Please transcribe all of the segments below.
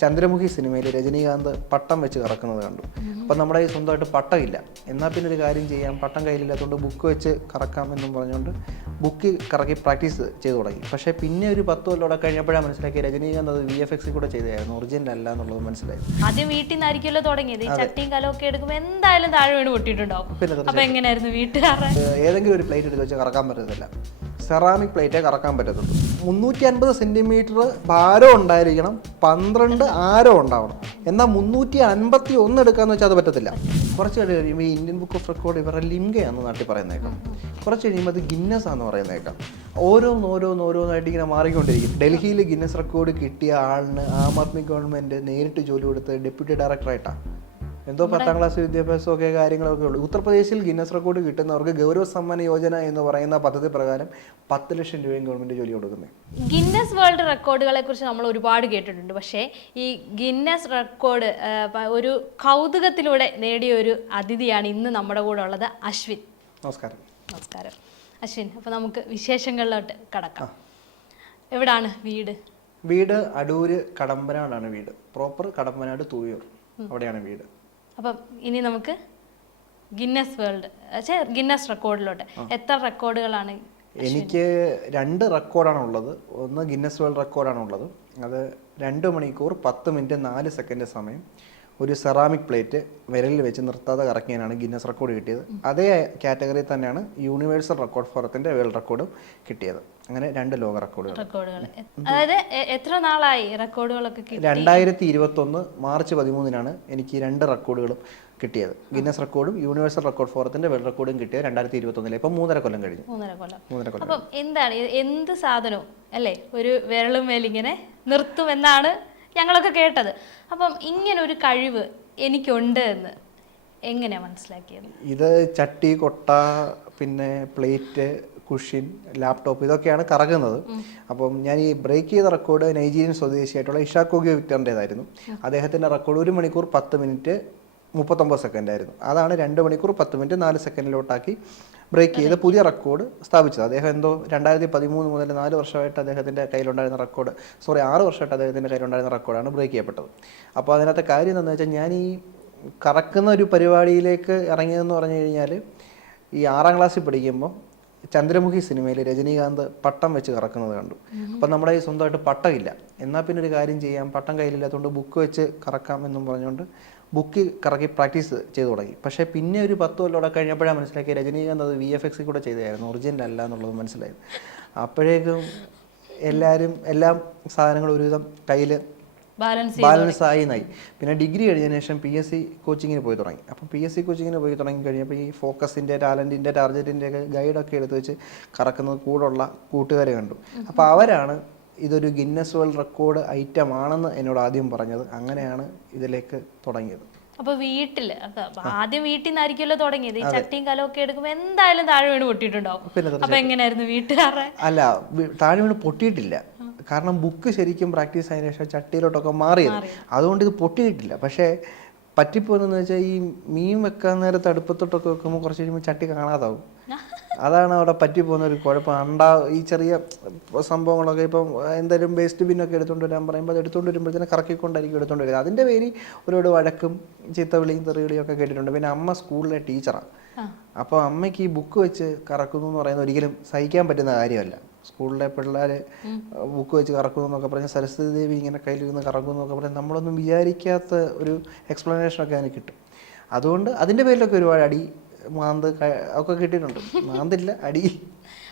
ചന്ദ്രമുഖി സിനിമയിൽ രജനീകാന്ത് പട്ടം വെച്ച് കറക്കുന്നത് കണ്ടു. അപ്പം നമ്മുടെ ഈ സ്വന്തമായിട്ട് പട്ടമില്ല, എന്നാൽ പിന്നെ ഒരു കാര്യം ചെയ്യാം, പട്ടം കയ്യിലില്ലാത്തതുകൊണ്ട് ബുക്ക് വെച്ച് കറക്കാം എന്നും പറഞ്ഞുകൊണ്ട് ബുക്ക് കറക്കി പ്രാക്ടീസ് ചെയ്തു തുടങ്ങി. പക്ഷേ പിന്നെ ഒരു 10 കൊല്ലം കഴിഞ്ഞപ്പോഴാണ് മനസ്സിലാക്കി രജനീകാന്ത് അത് VFX കൂടെ ചെയ്തതായിരുന്നു, ഒറിജിനൽ അല്ല എന്നുള്ളത് മനസ്സിലായി. ആദ്യം വീട്ടിൽ നിന്നായിരിക്കുമല്ലോ തുടങ്ങിയത്. ഈ ചട്ടിയും കലമൊക്കെ എടുക്കുമ്പോൾ എന്തായാലും താഴെ വീണ് പൊട്ടിയിട്ടുണ്ടാവും. അപ്പൊ എങ്ങനെയായിരുന്നു വീട്ടുകാരെ? ഏതെങ്കിലും ഒരു പ്ലേറ്റ് എടുത്ത് വെച്ച് കറക്കാൻ പറ്റത്തില്ല, സെറാമിക് പ്ലേറ്റേ കറക്കാൻ പറ്റത്തുള്ളൂ. 350 സെൻറ്റിമീറ്റർ ഭാരം ഉണ്ടായിരിക്കണം, 12 ആരം ഉണ്ടാവണം. എന്നാൽ 351 എടുക്കാന്ന് വെച്ചാൽ അത് പറ്റത്തില്ല. കുറച്ച് കഴിയുമ്പോൾ ഈ ഇന്ത്യൻ ബുക്ക് ഓഫ് റെക്കോർഡ് ഇവരുടെ ലിംഗയാണെന്ന് നാട്ടിൽ പറയുന്നേക്കാം, കുറച്ച് കഴിയുമ്പോൾ അത് ഗിന്നസ് ആണെന്ന് പറയുന്നേക്കാം. ഓരോന്നായിട്ട് ഇങ്ങനെ മാറിക്കൊണ്ടിരിക്കും. ഡൽഹിയിൽ ഗിന്നസ് റെക്കോർഡ് കിട്ടിയ ആളിന് ആം ആദ്മി ഗവൺമെൻറ് നേരിട്ട് ജോലി കൊടുത്ത് ഡെപ്യൂട്ടി ഡയറക്ടറായിട്ടാണ്. എന്തോ 10ാം ക്ലാസ് വിദ്യാഭ്യാസമൊക്കെ കാര്യങ്ങളൊക്കെ ഉള്ളൂ. ഉത്തർപ്രദേശിൽ ഗിന്നസ് റെക്കോർഡ് കിട്ടുന്നവർക്ക് ഗൗരവ സമ്മാന യോജന എന്ന് പറയുന്ന പദ്ധതി പ്രകാരം 10 ലക്ഷം രൂപയും ഗവൺമെന്റ് ജോലി കൊടുക്കുന്നത്. ഗിന്നസ് വേൾഡ് റെക്കോർഡുകളെ കുറിച്ച് നമ്മൾ ഒരുപാട് കേട്ടിട്ടുണ്ട്. പക്ഷേ ഈ ഗിന്നസ് റെക്കോർഡ് ഒരു കൗതുകത്തിലൂടെ നേടിയ ഒരു അതിഥിയാണ് ഇന്ന് നമ്മുടെ കൂടെ ഉള്ളത്, അശ്വിൻ. നമസ്കാരം. നമസ്കാരം അശ്വിൻ. അപ്പോൾ നമുക്ക് വിശേഷങ്ങളിലോട്ട് കടക്കാം. എവിടാണ് വീട്? വീട് അടൂര് കടമ്പനാടാണ് വീട്. പ്രോപ്പർ കടമ്പനാട് തൂയൂർ, അവിടെയാണ് വീട്. അപ്പം ഇനി നമുക്ക് ഗിന്നസ് റെക്കോർഡിലോട്ട്. എത്ര റെക്കോർഡുകളാണ്? എനിക്ക് 2 റെക്കോർഡാണ് ഉള്ളത്. ഒന്ന് ഗിന്നസ് വേൾഡ് റെക്കോർഡാണ് ഉള്ളത്. അത് 2 മണിക്കൂർ 10 മിനിറ്റ് 4 സെക്കൻഡ് സമയം ഒരു സെറാമിക് പ്ലേറ്റ് വിരലിൽ വെച്ച് നിർത്താതെ കറക്കിയാനാണ് ഗിന്നസ് റെക്കോർഡ് കിട്ടിയത്. അതേ കാറ്റഗറിയിൽ തന്നെയാണ് യൂണിവേഴ്സൽ റെക്കോർഡ് ഫോറത്തിൻ്റെ വേൾഡ് റെക്കോർഡും കിട്ടിയത്. അങ്ങനെ 2 ലോക റെക്കോർഡുകൾ. അതായത് എത്ര നാളായി റെക്കോർഡുകളൊക്കെ? 2021 മാർച്ച് 13 എനിക്ക് 2 റെക്കോർഡുകളും കിട്ടിയത്. ഗിന്നസ് റെക്കോർഡും യൂണിവേഴ്സൽ റെക്കോർഡ് ഫോറത്തിന്റെ വേൾഡ് റെക്കോർഡും കിട്ടിയത് 2021. ഇപ്പം 3.5 കൊല്ലം കഴിഞ്ഞു. 3.5 കൊല്ലം. അപ്പം എന്താണ് എന്ത് സാധനവും അല്ലേ ഒരു വിരളും മേലിങ്ങനെ നിർത്തുമെന്നാണ് ഞങ്ങളൊക്കെ കേട്ടത്. അപ്പം ഇങ്ങനെ ഒരു കഴിവ് എനിക്കുണ്ട് എന്ന് എങ്ങനെയാ മനസ്സിലാക്കിയത്? ഇത് ചട്ടി, കൊട്ട, പിന്നെ പ്ലേറ്റ്, കുഷിൻ, ലാപ്ടോപ്പ് ഇതൊക്കെയാണ് കറങ്ങുന്നത്. അപ്പം ഞാൻ ഈ ബ്രേക്ക് ചെയ്ത റെക്കോർഡ് നൈജീരിയൻ സ്വദേശിയായിട്ടുള്ള ഇഷാക്കോഗിയോ വിക്ടറിൻ്റെതായിരുന്നു. അദ്ദേഹത്തിൻ്റെ റെക്കോർഡ് 1 മണിക്കൂർ 10 മിനിറ്റ് 39 സെക്കൻഡ് ആയിരുന്നു. അതാണ് 2 മണിക്കൂർ 10 മിനിറ്റ് 4 സെക്കൻഡിലോട്ടാക്കി ബ്രേക്ക് ചെയ്ത് പുതിയ റെക്കോർഡ് സ്ഥാപിച്ചത്. അദ്ദേഹം എന്തോ 2013 മുതൽ 4 വർഷമായിട്ട് അദ്ദേഹത്തിൻ്റെ കയ്യിലുണ്ടായിരുന്ന റെക്കോർഡ് 6 വർഷമായിട്ട് അദ്ദേഹത്തിൻ്റെ കയ്യിലുണ്ടായിരുന്ന റെക്കോർഡാണ് ബ്രേക്ക് ചെയ്യപ്പെട്ടത്. അപ്പോൾ അതിനകത്തെ കാര്യം എന്താണെന്ന് വെച്ചാൽ, ഞാൻ ഈ കറക്കുന്ന ഒരു പരിപാടിയിലേക്ക് ഇറങ്ങിയതെന്ന് പറഞ്ഞു കഴിഞ്ഞാൽ, ഈ 6ാം ക്ലാസ്സിൽ പഠിക്കുമ്പോൾ ചന്ദ്രമുഖി സിനിമയിൽ രജനീകാന്ത് പട്ടം വെച്ച് കറക്കുന്നത് കണ്ടു. അപ്പം നമ്മുടെ ഈ സ്വന്തമായിട്ട് പട്ടമില്ല, എന്നാൽ പിന്നെ ഒരു കാര്യം ചെയ്യാം, പട്ടം കയ്യിലില്ലാത്തതുകൊണ്ട് ബുക്ക് വെച്ച് കറക്കാം എന്നും പറഞ്ഞുകൊണ്ട് ബുക്ക് കറക്കി പ്രാക്ടീസ് ചെയ്തു തുടങ്ങി. പക്ഷേ പിന്നെ ഒരു 10 കൊല്ലം കഴിഞ്ഞപ്പോഴാണ് മനസ്സിലാക്കി രജനീകാന്ത് അത് VFX കൂടെ ചെയ്തതായിരുന്നു, ഒറിജിനൽ അല്ല എന്നുള്ളത് മനസ്സിലായത്. അപ്പോഴേക്കും എല്ലാം സാധനങ്ങളും ഒരുവിധം കയ്യിൽ ബാലൻസ് ആയി. പിന്നെ ഡിഗ്രി കഴിഞ്ഞതിന് ശേഷം PSC കോച്ചിങ്ങിന് പോയി തുടങ്ങി. അപ്പം PSC കോച്ചിങ്ങിന് പോയി തുടങ്ങി കഴിഞ്ഞപ്പോൾ ഈ ഫോക്കസിൻ്റെ, ടാലൻറ്റിൻ്റെ, ടാർഗറ്റിൻ്റെ ഒക്കെ ഗൈഡൊക്കെ എടുത്ത് വെച്ച് കറക്കുന്നത് കൂടുള്ള കൂട്ടുകാരെ കണ്ടു. അപ്പോൾ അവരാണ് ഇതൊരു ഗിന്നസ് വേൾഡ് റെക്കോർഡ് ഐറ്റം ആണെന്ന് എന്നോട് ആദ്യം പറഞ്ഞത്. അങ്ങനെയാണ് ഇതിലേക്ക് തുടങ്ങിയത്. അപ്പൊ ആദ്യം വീട്ടിൽ നിന്നായിരിക്കുമല്ലോ തുടങ്ങിയത്. ഈ ചട്ടിയും കലമൊക്കെ എടുക്കുമ്പോൾ എന്തായാലും താഴെ വീണ് പൊട്ടിയിട്ടുണ്ടാവും. അപ്പൊ എങ്ങനെയായിരുന്നു വീട്ടുകാരെ? അല്ല, താഴെ വീണ് പൊട്ടിയിട്ടില്ല. കാരണം ബുക്ക് ശരിക്കും പ്രാക്ടീസ് ആയതിനു ശേഷം ചട്ടിയിലോട്ടൊക്കെ മാറിയത്, അതുകൊണ്ട് ഇത് പൊട്ടിയിട്ടില്ല. പക്ഷേ പറ്റിപ്പോയെന്ന് വെച്ചാൽ, ഈ മീൻ വെക്കാൻ നേരത്ത് അടുപ്പത്തോട്ടൊക്കെ വെക്കുമ്പോൾ കുറച്ച് കഴിയുമ്പോൾ ചട്ടി കാണാതാവും. അതാണ് അവിടെ പറ്റിപ്പോകുന്ന ഒരു കുഴപ്പം. ഈ ചെറിയ സംഭവങ്ങളൊക്കെ ഇപ്പം എന്തായാലും വേസ്റ്റ് ബിന്നൊക്കെ എടുത്തുകൊണ്ട് വരാൻ പറയുമ്പോൾ അത് എടുത്തുകൊണ്ട് വരുമ്പോഴത്തേനെ കറക്കിക്കൊണ്ടായിരിക്കും എടുത്തുകൊണ്ട് വരിക. അതിൻ്റെ പേര് ഒരുപാട് വഴക്കും ചീത്തവിളിയും തെറിവിളിയും ഒക്കെ കേട്ടിട്ടുണ്ട്. പിന്നെ അമ്മ സ്കൂളിലെ ടീച്ചറാണ്. അപ്പോൾ അമ്മയ്ക്ക് ഈ ബുക്ക് വെച്ച് കറക്കുന്നു എന്ന് പറയുന്നത് ഒരിക്കലും സഹിക്കാൻ പറ്റുന്ന കാര്യമല്ല. സ്കൂളിലെ പിള്ളേർ ബുക്ക് വെച്ച് കറക്കുന്നു എന്നൊക്കെ പറഞ്ഞാൽ സരസ്വതി ദേവി ഇങ്ങനെ കയ്യിലിരുന്ന് കറക്കുന്നു എന്നൊക്കെ പറഞ്ഞാൽ നമ്മളൊന്നും വിചാരിക്കാത്ത ഒരു എക്സ്പ്ലനേഷനൊക്കെ അതിന് കിട്ടും. അതുകൊണ്ട് അതിൻ്റെ പേരിലൊക്കെ ഒരുപാട് അടി, മാന്ത് ഒക്കെ കിട്ടിയിട്ടുണ്ട്. മാന്തില്ല, അടി.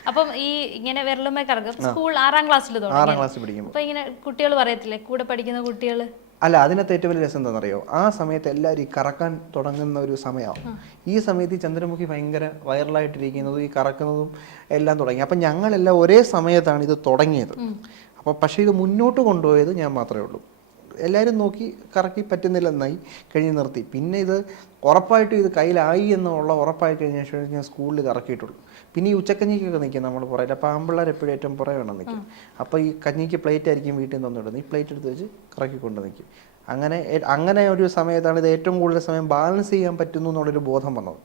അപ്പം ഈ ഇങ്ങനെ വിരലുമേ കറക്കും സ്കൂൾ 6ാം ക്ലാസ്സിൽ പഠിക്കുമ്പോൾ അപ്പൊ ഇങ്ങനെ കുട്ടികൾ പറയത്തില്ലേ, കൂടെ പഠിക്കുന്ന കുട്ടികൾ? അല്ല, അതിനകത്ത് ഏറ്റവും വലിയ രസം എന്താണെന്നറിയോ, ആ സമയത്ത് എല്ലാവരും കറക്കാൻ തുടങ്ങുന്ന ഒരു സമയമാവും. ഈ സമയത്ത് ഈ ചന്ദ്രമുഖി ഭയങ്കര വൈറലായിട്ടിരിക്കുന്നതും ഈ കറക്കുന്നതും എല്ലാം തുടങ്ങി. അപ്പം ഞങ്ങളെല്ലാം ഒരേ സമയത്താണ് ഇത് തുടങ്ങിയത്. അപ്പോൾ പക്ഷേ ഇത് മുന്നോട്ട് കൊണ്ടുപോയത് ഞാൻ മാത്രമേ ഉള്ളൂ. എല്ലാവരും നോക്കി കറക്കി പറ്റുന്നില്ലെന്നായി കഴിഞ്ഞ് നിർത്തി. പിന്നെ ഇത് ഉറപ്പായിട്ടും ഇത് കയ്യിലായി എന്നുള്ള ഉറപ്പായി കഴിഞ്ഞ ശേഷം ഞാൻ സ്കൂളിൽ ഇത് ഇറക്കിയിട്ടുള്ളൂ. പിന്നെ ഈ ഉച്ചക്കഞ്ഞിക്കൊക്കെ നിൽക്കും നമ്മൾ പുറകിൽ. അപ്പോൾ ആമ്പിള്ളേർ എപ്പോഴും ഏറ്റവും പുറകെ വേണം നിൽക്കും. അപ്പോൾ ഈ കഞ്ഞിക്ക് പ്ലേറ്റ് ആയിരിക്കും വീട്ടിൽ നിന്ന് തന്നിടുന്നത്. ഈ പ്ലേറ്റ് എടുത്ത് വെച്ച് കറക്കിക്കൊണ്ട് നിൽക്കും. അങ്ങനെ ഒരു സമയത്താണ് ഇത് ഏറ്റവും കൂടുതൽ സമയം ബാലൻസ് ചെയ്യാൻ പറ്റുന്നു എന്നുള്ളൊരു ബോധം വന്നത്.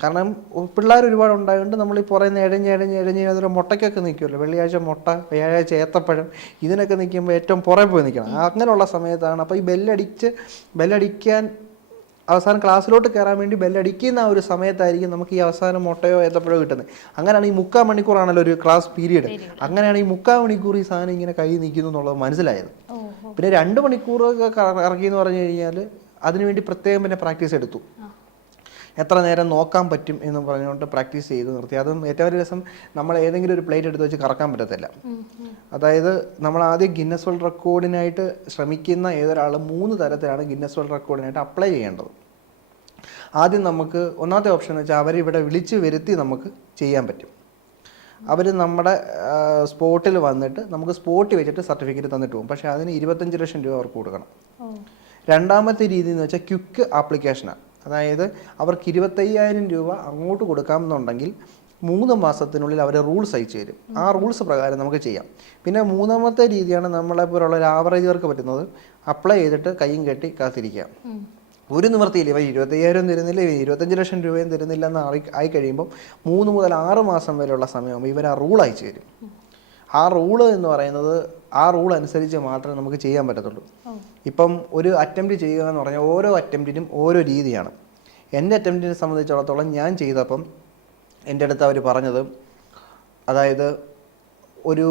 കാരണം പിള്ളേർ ഒരുപാട് ഉണ്ടായതുകൊണ്ട് നമ്മൾ ഈ പുറയുന്ന എഴഞ്ഞ് അതൊരു മുട്ടയ്ക്കൊക്കെ നിൽക്കുമല്ലോ. വെള്ളിയാഴ്ച മുട്ട, വ്യാഴാഴ്ച ഏത്തപ്പഴം, ഇതിനൊക്കെ നിൽക്കുമ്പോൾ ഏറ്റവും പുറകെ പോയി നിൽക്കണം. അങ്ങനെയുള്ള സമയത്താണ് അപ്പോൾ ഈ ബെല്ലടിക്കാൻ അവസാനം ക്ലാസ്സിലോട്ട് കയറാൻ വേണ്ടി ബെല്ലടിക്കുന്ന ആ ഒരു സമയത്തായിരിക്കും നമുക്ക് ഈ അവസാനം മുട്ടയോ ഏത്തപ്പഴോ കിട്ടുന്നത്. അങ്ങനെയാണ് ഈ 3/4 മണിക്കൂറാണല്ലോ ഒരു ക്ലാസ് പീരീഡ്. അങ്ങനെയാണ് ഈ 3/4 മണിക്കൂർ ഈ സാധനം ഇങ്ങനെ കൈ നിൽക്കുന്നു എന്നുള്ളത് മനസ്സിലായത്. പിന്നെ 2 മണിക്കൂറൊക്കെ ഇറക്കി എന്ന് പറഞ്ഞു കഴിഞ്ഞാൽ അതിനുവേണ്ടി പ്രത്യേകം പിന്നെ പ്രാക്ടീസ് എടുത്തു. എത്ര നേരം നോക്കാൻ പറ്റും എന്ന് പറഞ്ഞുകൊണ്ട് പ്രാക്ടീസ് ചെയ്ത് നിർത്തി. അതും ഏറ്റവും വലിയ രസം, നമ്മൾ ഏതെങ്കിലും ഒരു പ്ലേറ്റ് എടുത്ത് വെച്ച് കറക്കാൻ പറ്റത്തില്ല. അതായത് നമ്മൾ ആദ്യം ഗിന്നസ് വേൾഡ് റെക്കോർഡിനായിട്ട് ശ്രമിക്കുന്ന ഏതൊരാൾ 3 തരത്തിലാണ് ഗിന്നസ് വേൾഡ് റെക്കോർഡിനായിട്ട് അപ്ലൈ ചെയ്യേണ്ടത്. ആദ്യം നമുക്ക് ഒന്നാമത്തെ ഓപ്ഷൻ എന്ന് വെച്ചാൽ അവരിവിടെ വിളിച്ച് വരുത്തി നമുക്ക് ചെയ്യാൻ പറ്റും. അവർ നമ്മുടെ സ്പോട്ടിൽ വന്നിട്ട് നമുക്ക് സ്പോട്ടിൽ വെച്ചിട്ട് സർട്ടിഫിക്കറ്റ് തന്നിട്ട് പോകും. പക്ഷേ അതിന് 25 ലക്ഷം രൂപ അവർക്ക് കൊടുക്കണം. രണ്ടാമത്തെ രീതി എന്ന് വെച്ചാൽ ക്വിക്ക് ആപ്ലിക്കേഷനാണ്. അതായത് അവർക്ക് 25,000 രൂപ അങ്ങോട്ട് കൊടുക്കാമെന്നുണ്ടെങ്കിൽ 3 മാസത്തിനുള്ളിൽ അവർ റൂൾസ് അയച്ചു തരും. ആ റൂൾസ് പ്രകാരം നമുക്ക് ചെയ്യാം. പിന്നെ മൂന്നാമത്തെ രീതിയാണ് നമ്മളെ പോലുള്ള ഒരു ആവറേജുകാർക്ക് പറ്റുന്നത്. അപ്ലൈ ചെയ്തിട്ട് കൈയും കെട്ടി കാത്തിരിക്കാം. ഒരു നിവൃത്തിയില്ല. ഇവർ 25,000 തരുന്നില്ല, 25 ലക്ഷം രൂപയും തരുന്നില്ല എന്ന് ആയി കഴിയുമ്പം 3 മുതൽ 6 മാസം വരെയുള്ള സമയമാകുമ്പോൾ ഇവർ ആ റൂൾ അയച്ചു തരും. ആ റൂള് എന്ന് പറയുന്നത് ആ റൂൾ അനുസരിച്ച് മാത്രമേ നമുക്ക് ചെയ്യാൻ പറ്റത്തുള്ളൂ. ഇപ്പം ഒരു അറ്റംപ്റ്റ് ചെയ്യുക എന്ന് പറഞ്ഞാൽ ഓരോ അറ്റംപ്റ്റിനും ഓരോ രീതിയാണ്. എൻ്റെ അറ്റംപ്റ്റിനെ സംബന്ധിച്ചിടത്തോളം ഞാൻ ചെയ്തപ്പം എൻ്റെ അടുത്ത് അവർ പറഞ്ഞത്, അതായത് ഒരു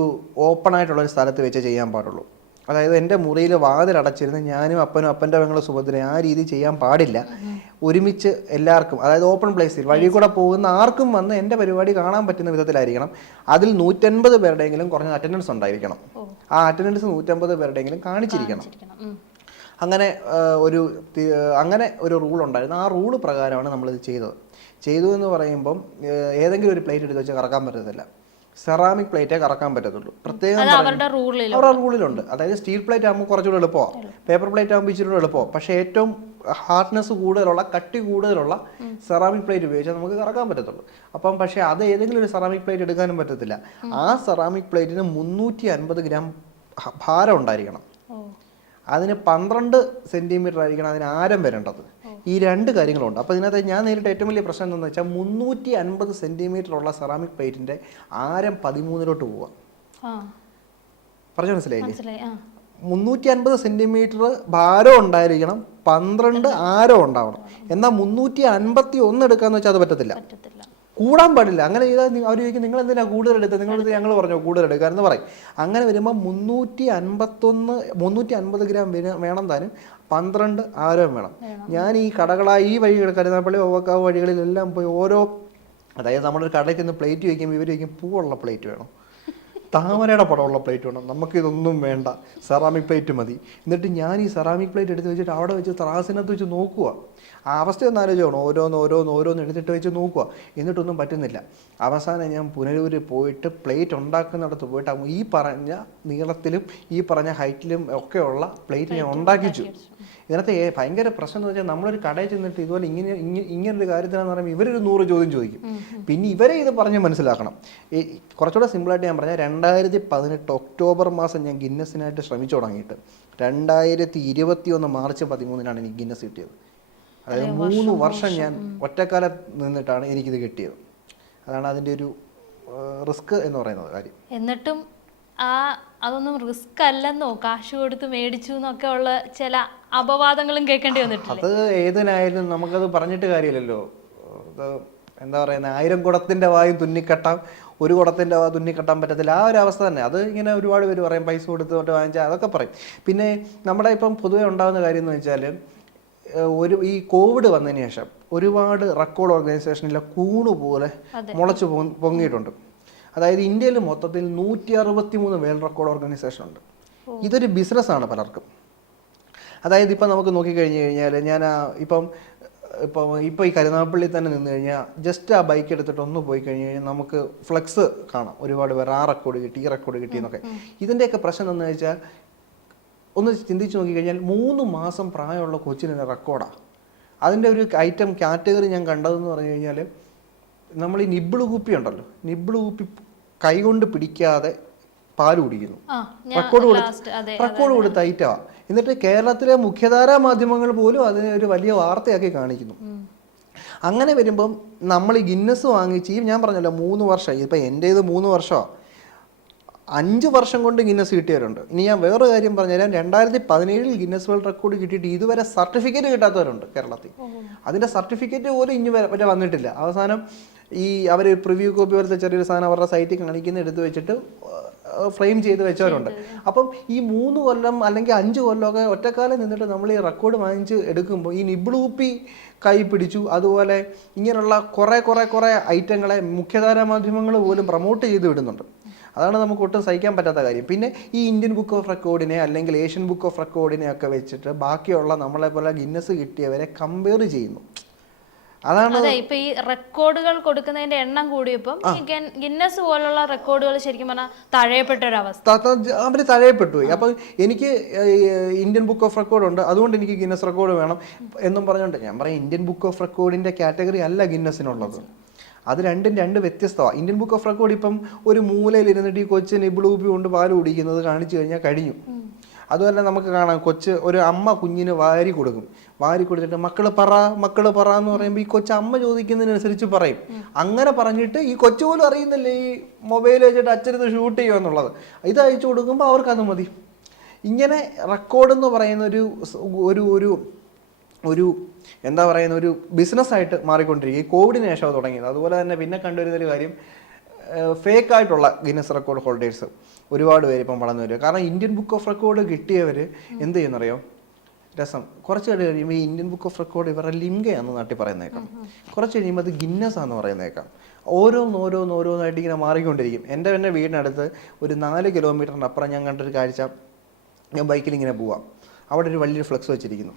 ഓപ്പണായിട്ടുള്ളൊരു സ്ഥലത്ത് വെച്ച് ചെയ്യാൻ പാടുള്ളൂ. അതായത് എൻ്റെ മുറിയിൽ വാതിലടച്ചിരുന്ന് ഞാനും അപ്പനും അപ്പൻ്റെ പെങ്ങളും സുഭദ്രയും ആ രീതി ചെയ്യാൻ പാടില്ല. ഒരുമിച്ച് എല്ലാവർക്കും, അതായത് ഓപ്പൺ പ്ലേസിൽ വഴി കൂടെ പോകുന്ന ആർക്കും വന്ന് എൻ്റെ പരിപാടി കാണാൻ പറ്റുന്ന വിധത്തിലായിരിക്കണം. അതിൽ 150 പേരുടെയെങ്കിലും കുറഞ്ഞ അറ്റൻഡൻസ് ഉണ്ടായിരിക്കണം. ആ അറ്റൻഡൻസ് 150 പേരുടെയെങ്കിലും കാണിച്ചിരിക്കണം. അങ്ങനെ ഒരു റൂൾ ഉണ്ടായിരുന്നു. ആ റൂള് പ്രകാരമാണ് നമ്മളിത് ചെയ്തു എന്ന് പറയുമ്പം ഏതെങ്കിലും ഒരു പ്ലേറ്റ് എടുത്ത് വെച്ച് കറക്കാൻ പറ്റത്തില്ല. സെറാമിക് പ്ലേറ്റേ കറക്കാൻ പറ്റത്തുള്ളൂ. പ്രത്യേകം അവരുടെ റൂളിലുണ്ട്. അതായത് സ്റ്റീൽ പ്ലേറ്റ് ആകുമ്പോൾ കുറച്ചുകൂടെ എളുപ്പമാണ്, പേപ്പർ പ്ലേറ്റ് ആകുമ്പോൾ ഇച്ചിരി എളുപ്പമാണ്. പക്ഷേ ഏറ്റവും ഹാർഡ്നെസ് കൂടുതലുള്ള, കട്ടി കൂടുതലുള്ള സെറാമിക് പ്ലേറ്റ് ഉപയോഗിച്ചാൽ നമുക്ക് കറക്കാൻ പറ്റത്തുള്ളൂ. അപ്പം പക്ഷേ അത് ഏതെങ്കിലും ഒരു സെറാമിക് പ്ലേറ്റ് എടുക്കാനും പറ്റത്തില്ല. ആ സെറാമിക് പ്ലേറ്റിന് 350 ഗ്രാം ഭാരം ഉണ്ടായിരിക്കണം. അതിന് 12 സെൻറ്റിമീറ്റർ ആയിരിക്കണം അതിന് ആരം വരേണ്ടത്. ഈ 2 കാര്യങ്ങളുണ്ട്. അപ്പോൾ ഇതിനകത്ത് ഞാൻ നേരിട്ട് ഏറ്റവും വലിയ പ്രശ്നം എന്താണെന്ന് വെച്ചാൽ 350 സെൻറ്റിമീറ്റർ ഉള്ള സെറാമിക് പ്ലേറ്റിൻ്റെ ആരം 13 പോവുക. പറഞ്ഞു മനസ്സിലായില്ലേ? 350 സെൻറ്റിമീറ്റർ ഭാരം ഉണ്ടായിരിക്കണം, 12 ആരം ഉണ്ടാവണം. എന്നാൽ 351 എടുക്കാന്ന് വെച്ചാൽ അത് പറ്റത്തില്ല, കൂടാൻ പാടില്ല. അങ്ങനെ ചെയ്താൽ അവർ ചോദിക്കും നിങ്ങൾ എന്തിനാ കൂടുതൽ എടുത്തത്, നിങ്ങളെടുത്ത് ഞങ്ങൾ പറഞ്ഞോ കൂടുതൽ എടുക്കുക എന്ന് പറയും. അങ്ങനെ വരുമ്പോൾ 350 ഗ്രാം വേണം താനും, 12 ആരം വേണം. ഞാൻ ഈ കടകളായി ഈ വഴികൾ കരുനാഗപ്പള്ളി ഓവക്കാവ് വഴികളിലെല്ലാം പോയി അതായത് നമ്മളൊരു കടയിൽ ചെന്ന് പ്ലേറ്റ് വയ്ക്കുമ്പോൾ ഇവർ വയ്ക്കും പൂവുള്ള പ്ലേറ്റ് വേണം, താമരയുടെ പടമുള്ള പ്ലേറ്റ് വേണം, നമുക്കിതൊന്നും വേണ്ട, സെറാമിക് പ്ലേറ്റ് മതി. എന്നിട്ട് ഞാൻ ഈ സെറാമിക് പ്ലേറ്റ് എടുത്ത് വെച്ചിട്ട് അവിടെ വെച്ച് ത്രാസിനകത്ത് വെച്ച് നോക്കുക. ആ അവസ്ഥയൊന്ന് ആലോചിക്കണം. ഓരോന്ന് എടുത്തിട്ട് വെച്ച് നോക്കുക. എന്നിട്ടൊന്നും പറ്റുന്നില്ല. അവസാനം ഞാൻ പുനലൂർ പോയിട്ട് പ്ലേറ്റ് ഉണ്ടാക്കുന്നിടത്ത് പോയിട്ട് ഈ പറഞ്ഞ നീളത്തിലും ഈ പറഞ്ഞ ഹൈറ്റിലും ഒക്കെയുള്ള പ്ലേറ്റ് ഞാൻ ഉണ്ടാക്കിച്ചു. ഇതിനകത്ത് ഭയങ്കര പ്രശ്നം എന്ന് വെച്ചാൽ നമ്മളൊരു കടയിൽ ചെന്നിട്ട് ഇതുപോലെ ഇങ്ങനൊരു കാര്യത്തിനാന്ന് പറയുമ്പോൾ ഇവരൊരു 100 ചോദ്യം ചോദിക്കും. പിന്നെ ഇവരെ ഇത് പറഞ്ഞ് മനസ്സിലാക്കണം. കുറച്ചുകൂടെ സിമ്പിളായിട്ട് ഞാൻ പറഞ്ഞാൽ 2018 ഒക്ടോബർ മാസം ഞാൻ ഗിന്നസിനായിട്ട് ശ്രമിച്ചു തുടങ്ങിയിട്ട് 2021 മാർച്ച് 13 എനിക്ക് ഗിന്നസ് കിട്ടിയത്. അതായത് 3 വർഷം ഞാൻ ഒറ്റക്കാലം നിന്നിട്ടാണ് എനിക്കിത് കിട്ടിയത്. അതാണ് അതിൻ്റെ ഒരു റിസ്ക് എന്ന് പറയുന്നത് കാര്യം. എന്നിട്ടും അതൊന്നും റിസ്ക് അല്ലെന്നോ കാശ് കൊടുത്ത് മേടിച്ചു എന്നൊക്കെ ഉള്ള ചില അപവാദങ്ങളും കേൾക്കേണ്ടി വന്നിട്ടില്ല. അത് ഏതിനായാലും നമുക്കത് പറഞ്ഞിട്ട് കാര്യമില്ലല്ലോ. അത് എന്താ പറയുന്നത്, 1000 കുടത്തിൻ്റെ വായും തുന്നിക്കെട്ടാം, 1 കുടത്തിൻ്റെ വാ തുന്നിക്കെട്ടാൻ പറ്റത്തില്ല. ആ ഒരു അവസ്ഥ തന്നെ. അത് ഇങ്ങനെ ഒരുപാട് പേര് പറയും പൈസ കൊടുത്തിട്ട് വാങ്ങിച്ചാൽ, അതൊക്കെ പറയും. പിന്നെ നമ്മുടെ ഇപ്പം പൊതുവെ ഉണ്ടാകുന്ന കാര്യം എന്ന് വെച്ചാൽ ഈ കോവിഡ് വന്നതിന് ശേഷം ഒരുപാട് റെക്കോർഡ് ഓർഗനൈസേഷനിലെ കൂണ് പോലെ മുളച്ചു പൊങ്ങിയിട്ടുണ്ട്. അതായത് ഇന്ത്യയിൽ മൊത്തത്തിൽ 163 വേൾഡ് റെക്കോർഡ് ഓർഗനൈസേഷൻ ഉണ്ട്. ഇതൊരു ബിസിനസ്സാണ് പലർക്കും. അതായത് ഇപ്പം നമുക്ക് നോക്കിക്കഴിഞ്ഞ് കഴിഞ്ഞാൽ ഞാൻ ഇപ്പം ഈ കരുനാഗപ്പള്ളി തന്നെ നിന്ന് കഴിഞ്ഞാൽ ജസ്റ്റ് ആ ബൈക്ക് എടുത്തിട്ട് ഒന്ന് പോയി കഴിഞ്ഞ് കഴിഞ്ഞാൽ നമുക്ക് ഫ്ലെക്സ് കാണാം. ഒരുപാട് പേർ ആ റെക്കോർഡ് കിട്ടി, ഈ റെക്കോർഡ് കിട്ടി എന്നൊക്കെ. ഇതിൻ്റെയൊക്കെ പ്രശ്നം എന്ന് വെച്ചാൽ ഒന്ന് ചിന്തിച്ച് നോക്കിക്കഴിഞ്ഞാൽ 3 മാസം പ്രായമുള്ള കൊച്ചിന് റെക്കോർഡാണ്. അതിൻ്റെ ഒരു ഐറ്റം കാറ്റഗറി ഞാൻ കണ്ടതെന്ന് പറഞ്ഞു കഴിഞ്ഞാൽ നമ്മൾ ഈ നിബിള് കുപ്പി ഉണ്ടല്ലോ, നിബിള് കുപ്പി കൈകൊണ്ട് പിടിക്കാതെ പാല് കുടിക്കുന്നു. റെക്കോർഡ് കൊടുത്ത ഐറ്റമാ. എന്നിട്ട് കേരളത്തിലെ മുഖ്യധാരാ മാധ്യമങ്ങൾ പോലും അതിനെ ഒരു വലിയ വാർത്തയാക്കി കാണിക്കുന്നു. അങ്ങനെ വരുമ്പം നമ്മൾ ഈ ഗിന്നസ് വാങ്ങിച്ച്, ഞാൻ പറഞ്ഞല്ലോ 3 വർഷം, ഇപ്പം എൻ്റേത് 3 വർഷമാണ്, 5 വർഷം കൊണ്ട് ഗിന്നസ് കിട്ടിയവരുണ്ട്. ഇനി ഞാൻ വേറൊരു കാര്യം പറഞ്ഞുതരാം. 2017 ഗിന്നസ് വേൾഡ് റെക്കോർഡ് കിട്ടിയിട്ട് ഇതുവരെ സർട്ടിഫിക്കറ്റ് കിട്ടാത്തവരുണ്ട് കേരളത്തിൽ. അതിൻ്റെ സർട്ടിഫിക്കറ്റ് പോലും ഇനി വരെ വന്നിട്ടില്ല. അവസാനം ഈ അവർ പ്രിവ്യൂ കോപ്പി പോലത്തെ ചെറിയൊരു സാധനം അവരുടെ സൈറ്റിൽ കാണിക്കുന്ന എടുത്ത് വെച്ചിട്ട് ഫ്രെയിം ചെയ്ത് വെച്ചവരുണ്ട്. അപ്പം ഈ 3 കൊല്ലം അല്ലെങ്കിൽ 5 കൊല്ലമൊക്കെ ഒറ്റക്കാലം നിന്നിട്ട് നമ്മൾ ഈ റെക്കോർഡ് വാങ്ങിച്ച് എടുക്കുമ്പോൾ ഈ നിബിളൂപ്പി കൈ പിടിച്ചു, അതുപോലെ ഇങ്ങനെയുള്ള കുറേ ഐറ്റങ്ങളെ മുഖ്യധാരാ മാധ്യമങ്ങൾ പോലും പ്രൊമോട്ട് ചെയ്ത് വിടുന്നുണ്ട്. അതാണ് നമുക്ക് ഒട്ടും സഹിക്കാൻ പറ്റാത്ത കാര്യം. പിന്നെ ഈ ഇന്ത്യൻ ബുക്ക് ഓഫ് റെക്കോർഡിനെ അല്ലെങ്കിൽ ഏഷ്യൻ ബുക്ക് ഓഫ് റെക്കോർഡിനെ ഒക്കെ വെച്ചിട്ട് ബാക്കിയുള്ള നമ്മളെ പോലെ ഗിന്നസ് കിട്ടിയവരെ കമ്പയർ ചെയ്യുന്നു. അതാണ് ഇപ്പൊ ഈ റെക്കോർഡുകൾ കൊടുക്കുന്നതിന്റെ എണ്ണം കൂടിയപ്പം ഗിന്നസ് പോലുള്ള റെക്കോർഡുകൾ ശരിക്കും പറഞ്ഞാൽ തഴയപ്പെട്ടൊരവസ്ഥ, അവര് തഴയപ്പെട്ടു പോയി. അപ്പൊ എനിക്ക് ഇന്ത്യൻ ബുക്ക് ഓഫ് റെക്കോർഡ് ഉണ്ട്, അതുകൊണ്ട് എനിക്ക് ഗിന്നസ് റെക്കോർഡ് വേണം എന്നും പറഞ്ഞുകൊണ്ട് ഞാൻ പറയും, ഇന്ത്യൻ ബുക്ക് ഓഫ് റെക്കോർഡിന്റെ കാറ്റഗറി അല്ല ഗിന്നസിനുള്ളത്. അത് രണ്ട് വ്യത്യസ്തമാണ്. ഇന്ത്യൻ ബുക്ക് ഓഫ് റെക്കോർഡ് ഇപ്പം ഒരു മൂലയിൽ ഇരുന്നിട്ട് ഈ കൊച്ചു നിബിളൂപ്പി കൊണ്ട് പാല് കുടിക്കുന്നത് കാണിച്ചു കഴിഞ്ഞാൽ കഴിഞ്ഞു. അതുപോലെ നമുക്ക് കാണാം, ഒരു അമ്മ കുഞ്ഞിന് വാരി കൊടുത്തിട്ട് മക്കള് പറ എന്ന് പറയുമ്പോൾ ഈ കൊച്ചു അമ്മ ചോദിക്കുന്നതിനനുസരിച്ച് പറയും. അങ്ങനെ പറഞ്ഞിട്ട് ഈ കൊച്ചു പോലും അറിയുന്നില്ല ഈ മൊബൈൽ വെച്ചിട്ട് അച്ഛനത് ഷൂട്ട് ചെയ്യുക എന്നുള്ളത്. ഇത് അയച്ചു കൊടുക്കുമ്പോൾ അവർക്കത് മതി. ഇങ്ങനെ റെക്കോർഡ് എന്ന് പറയുന്ന ഒരു എന്താ പറയുന്ന ഒരു ബിസിനസ്സായിട്ട് മാറിക്കൊണ്ടിരിക്കുക. ഈ കോവിഡിന് ശേഷം തുടങ്ങിയത്. അതുപോലെ തന്നെ പിന്നെ കണ്ടുവരുന്നൊരു കാര്യം, ഫേക്കായിട്ടുള്ള ഗിന്നസ് റെക്കോർഡ് ഹോൾഡേഴ്സ് ഒരുപാട് പേര് ഇപ്പം വളർന്നു വരിക. കാരണം ഇന്ത്യൻ ബുക്ക് ഓഫ് റെക്കോർഡ് കിട്ടിയവർ എന്ത് ചെയ്യുന്നറിയോ, രസം, കുറച്ച് കഴിയുമ്പോൾ ഈ ഇന്ത്യൻ ബുക്ക് ഓഫ് റെക്കോർഡ് ഇവരുടെ ലിംഗയാണെന്ന് നാട്ടിൽ പറയുന്നേക്കാം. കുറച്ച് കഴിയുമ്പോൾ അത് ഗിന്നസ് ആണെന്ന് പറയുന്നേക്കാം. ഓരോന്നായിട്ട് ഇങ്ങനെ മാറിക്കൊണ്ടിരിക്കും. എൻ്റെ വീടിനടുത്ത് ഒരു 4 കിലോമീറ്ററിനപ്പുറം ഞാൻ കണ്ടൊരു കാഴ്ച, ഞാൻ ബൈക്കിൽ ഇങ്ങനെ പോവാം, അവിടെ ഒരു വലിയൊരു ഫ്ലെക്സ് വെച്ചിരിക്കുന്നു.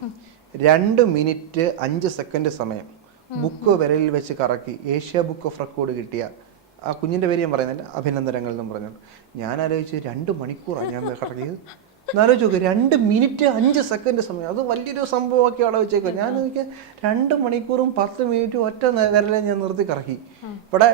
2 മിനിറ്റ് 5 സെക്കൻഡ് സമയം ബുക്ക് വിരലിൽ വെച്ച് കറക്കി ഏഷ്യ ബുക്ക് ഓഫ് റെക്കോർഡ് കിട്ടിയ ആ കുഞ്ഞിൻ്റെ പേര് ഞാൻ പറയുന്നില്ല, അഭിനന്ദനങ്ങൾ എന്നും പറഞ്ഞു. ഞാൻ ആലോചിച്ച് 2 മണിക്കൂറാണ് ഞാൻ കറക്കിയത്. എന്നാലോചിച്ച് നോക്കുക, 2 മിനിറ്റ് 5 സെക്കൻഡ് സമയം, അത് വലിയൊരു സംഭവമൊക്കെ അവിടെ വെച്ചേക്കുക. ഞാൻ നോക്കിയാൽ 2 മണിക്കൂറും 10 മിനിറ്റും ഒറ്റ വിരലെ ഞാൻ നിർത്തി കറക്കി. ഇവിടെ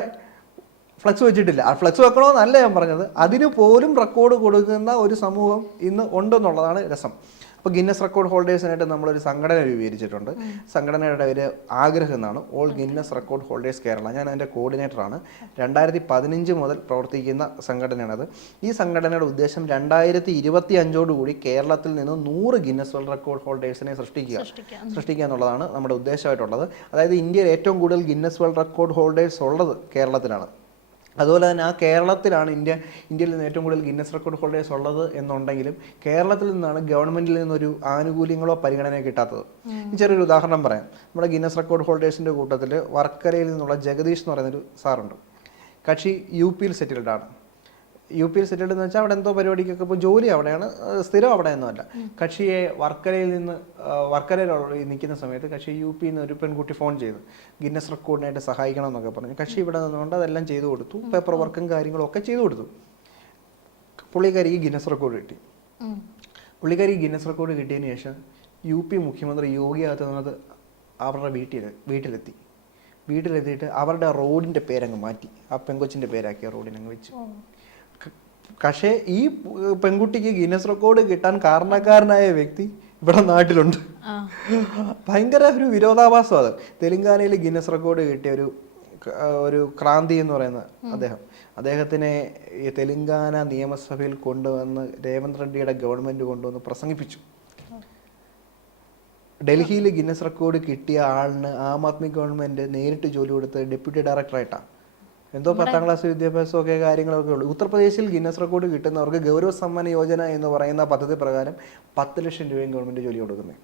ഫ്ലെക്സ് വെച്ചിട്ടില്ല. ആ ഫ്ലെക്സ് വെക്കണമെന്നല്ല ഞാൻ പറഞ്ഞത്, അതിന് പോലും റെക്കോർഡ് കൊടുക്കുന്ന ഒരു സമൂഹം ഇന്ന് ഉണ്ടെന്നുള്ളതാണ് രസം. അപ്പോൾ ഗിന്നസ് റെക്കോർഡ് ഹോൾഡേഴ്സിനായിട്ട് നമ്മളൊരു സംഘടന രൂപീകരിച്ചിട്ടുണ്ട്. സംഘടനയുടെ പേര് ആഗ്രഹം എന്നാണ്, all Guinness record holders Kerala. ഞാൻ അതിൻ്റെ കോർഡിനേറ്ററാണ്. 2015 മുതൽ പ്രവർത്തിക്കുന്ന സംഘടനയാണത്. ഈ സംഘടനയുടെ ഉദ്ദേശം 2025 കേരളത്തിൽ നിന്ന് 100 ഗിന്നസ് വേൾഡ് റെക്കോർഡ് ഹോൾഡേഴ്സിനെ സൃഷ്ടിക്കുക എന്നുള്ളതാണ് നമ്മുടെ ഉദ്ദേശമായിട്ടുള്ളത്. അതായത് ഇന്ത്യയിൽ ഏറ്റവും കൂടുതൽ ഗിന്നസ് വേൾഡ് റെക്കോർഡ് ഹോൾഡേഴ്സ് ഉള്ളത് കേരളത്തിലാണ്. അതുപോലെ തന്നെ ആ കേരളത്തിലാണ് ഇന്ത്യയിൽ നിന്ന് ഏറ്റവും കൂടുതൽ ഗിന്നസ് റെക്കോർഡ് ഹോൾഡേഴ്സ് ഉള്ളത് എന്നുണ്ടെങ്കിലും കേരളത്തിൽ നിന്നാണ് ഗവൺമെൻറ്റിൽ നിന്നൊരു ആനുകൂല്യങ്ങളോ പരിഗണനയോ കിട്ടാത്തത്. ചെറിയൊരു ഉദാഹരണം പറയാം. നമ്മുടെ ഗിന്നസ് റെക്കോർഡ് ഹോൾഡേഴ്സിൻ്റെ കൂട്ടത്തിൽ വർക്കരയിൽ നിന്നുള്ള ജഗദീഷ് എന്ന് പറയുന്നൊരു സാറുണ്ട്. കക്ഷി UP-യിൽ സെറ്റിൽഡാണ്. UP-യിൽ സെറ്റിൽഡ് എന്ന് വെച്ചാൽ അവിടെ എന്തോ പരിപാടിക്കൊക്കെ ഇപ്പോൾ ജോലി അവിടെയാണ്, സ്ഥിരം അവിടെ ഒന്നുമല്ല. കക്ഷിയെ വർക്കരയിൽ നിൽക്കുന്ന സമയത്ത് കക്ഷി UP-യിൽ നിന്ന് ഒരു പെൺകുട്ടി ഫോൺ ചെയ്തു ഗിന്നസ് റെക്കോർഡിനായിട്ട് സഹായിക്കണം എന്നൊക്കെ പറഞ്ഞു. കക്ഷി ഇവിടെ നിന്നുകൊണ്ട് അതെല്ലാം ചെയ്തു കൊടുത്തു, പേപ്പർ വർക്കും കാര്യങ്ങളും ഒക്കെ ചെയ്തു കൊടുത്തു. പുള്ളിക്കാരിക്ക് ഗിന്നസ് റെക്കോർഡ് കിട്ടി. പുള്ളിക്കാരിക്ക് ഗിന്നസ് റെക്കോർഡ് കിട്ടിയതിന് ശേഷം UP മുഖ്യമന്ത്രി യോഗി ആദിത്യനാഥ് അവരുടെ വീട്ടിലെത്തിയിട്ട് അവരുടെ റോഡിൻ്റെ പേരങ്ങ് മാറ്റി, ആ പെങ്കൊച്ചിൻ്റെ പേരാക്കി ആ റോഡിനങ്ങ് വെച്ചു. പക്ഷേ ഈ പെൺകുട്ടിക്ക് ഗിന്നസ് റെക്കോർഡ് കിട്ടാൻ കാരണക്കാരനായ വ്യക്തി ഇവിടെ നാട്ടിലുണ്ട്. ഭയങ്കര ഒരു വിരോധാഭാസം അത്. തെലുങ്കാനയിൽ ഗിന്നസ് റെക്കോർഡ് കിട്ടിയ ഒരു ക്രാന്തി എന്ന് പറയുന്ന അദ്ദേഹത്തിനെ ഈ തെലുങ്കാന നിയമസഭയിൽ കൊണ്ടുവന്ന് രേവന്ത് റെഡ്ഡിയുടെ ഗവൺമെൻറ് കൊണ്ടുവന്ന് പ്രസംഗിപ്പിച്ചു. ഡൽഹിയിൽ ഗിന്നസ് റെക്കോർഡ് കിട്ടിയ ആളിന് ആം ആദ്മി ഗവൺമെൻറ് നേരിട്ട് ജോലി കൊടുത്ത് ഡെപ്യൂട്ടി ഡയറക്ടറായിട്ടാണ്. എന്തോ 10ാം ക്ലാസ് വിദ്യാഭ്യാസമൊക്കെ കാര്യങ്ങളൊക്കെ ഉള്ളൂ. ഉത്തർപ്രദേശിൽ ഗിന്നസ് റെക്കോർഡ് കിട്ടുന്നവർക്ക് ഗൗരവ സമ്മാന യോജന എന്ന് പറയുന്ന പദ്ധതി പ്രകാരം 10 ലക്ഷം രൂപയും ഗവൺമെന്റ് ജോലി കൊടുക്കുന്നത്.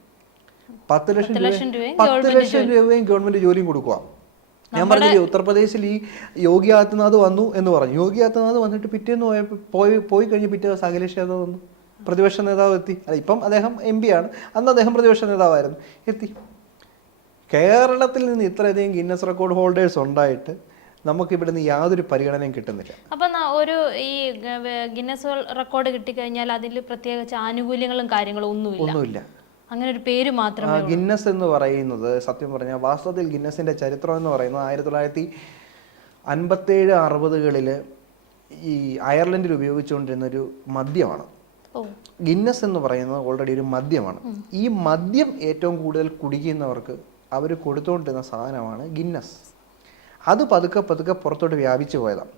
10 ലക്ഷം രൂപയും ഗവൺമെന്റ് ജോലിയും കൊടുക്കുക. ഞാൻ പറഞ്ഞില്ലേ, ഉത്തർപ്രദേശിൽ ഈ യോഗി ആദിത്യനാഥ് വന്നു എന്ന് പറഞ്ഞു. യോഗി ആദിത്യനാഥ് വന്നിട്ട് പിറ്റേന്ന് പോയി കഴിഞ്ഞ് പിറ്റേ ദിവസം അഖിലേഷ് യാദവ് വന്നു, പ്രതിപക്ഷ നേതാവ് എത്തി. ഇപ്പം അദ്ദേഹം MP ആണ്, അന്ന് അദ്ദേഹം പ്രതിപക്ഷ നേതാവായിരുന്നു, എത്തി. കേരളത്തിൽ നിന്ന് ഇത്രയധികം ഗിന്നസ് റെക്കോർഡ് ഹോൾഡേഴ്സ് ഉണ്ടായിട്ട് നമുക്ക് ഇവിടുന്ന് യാതൊരു പരിഗണനയും കിട്ടുന്നില്ല. അപ്പം ഒരു ഈ ഗിന്നസ് റെക്കോർഡ് കിട്ടിക്കഴിഞ്ഞാൽ അതിൽ പ്രത്യേകിച്ച് ആനുകൂല്യങ്ങളും കാര്യങ്ങളും ഒന്നുമില്ല. അങ്ങനെ ഒരു പേര് മാത്രമേ. ഗിന്നസ് എന്ന് പറയുന്നത് സത്യം പറഞ്ഞാൽ വാസ്തവത്തിൽ ഗിന്നസിന്റെ ചരിത്രം എന്ന് പറയുന്നത് 57-60കളിൽ ഈ അയർലൻഡിൽ ഉപയോഗിച്ചുകൊണ്ടിരുന്നൊരു മദ്യമാണ്. ഗിന്നസ് എന്ന് പറയുന്നത് ഓൾറെഡി ഒരു മദ്യമാണ്. ഈ മദ്യം ഏറ്റവും കൂടുതൽ കുടിക്കുന്നവർക്ക് അവർ കൊടുത്തുകൊണ്ടിരുന്ന സാധനമാണ് ഗിന്നസ്. അത് പതുക്കെ പതുക്കെ പുറത്തോട്ട് വ്യാപിച്ചു പോയതാണ്.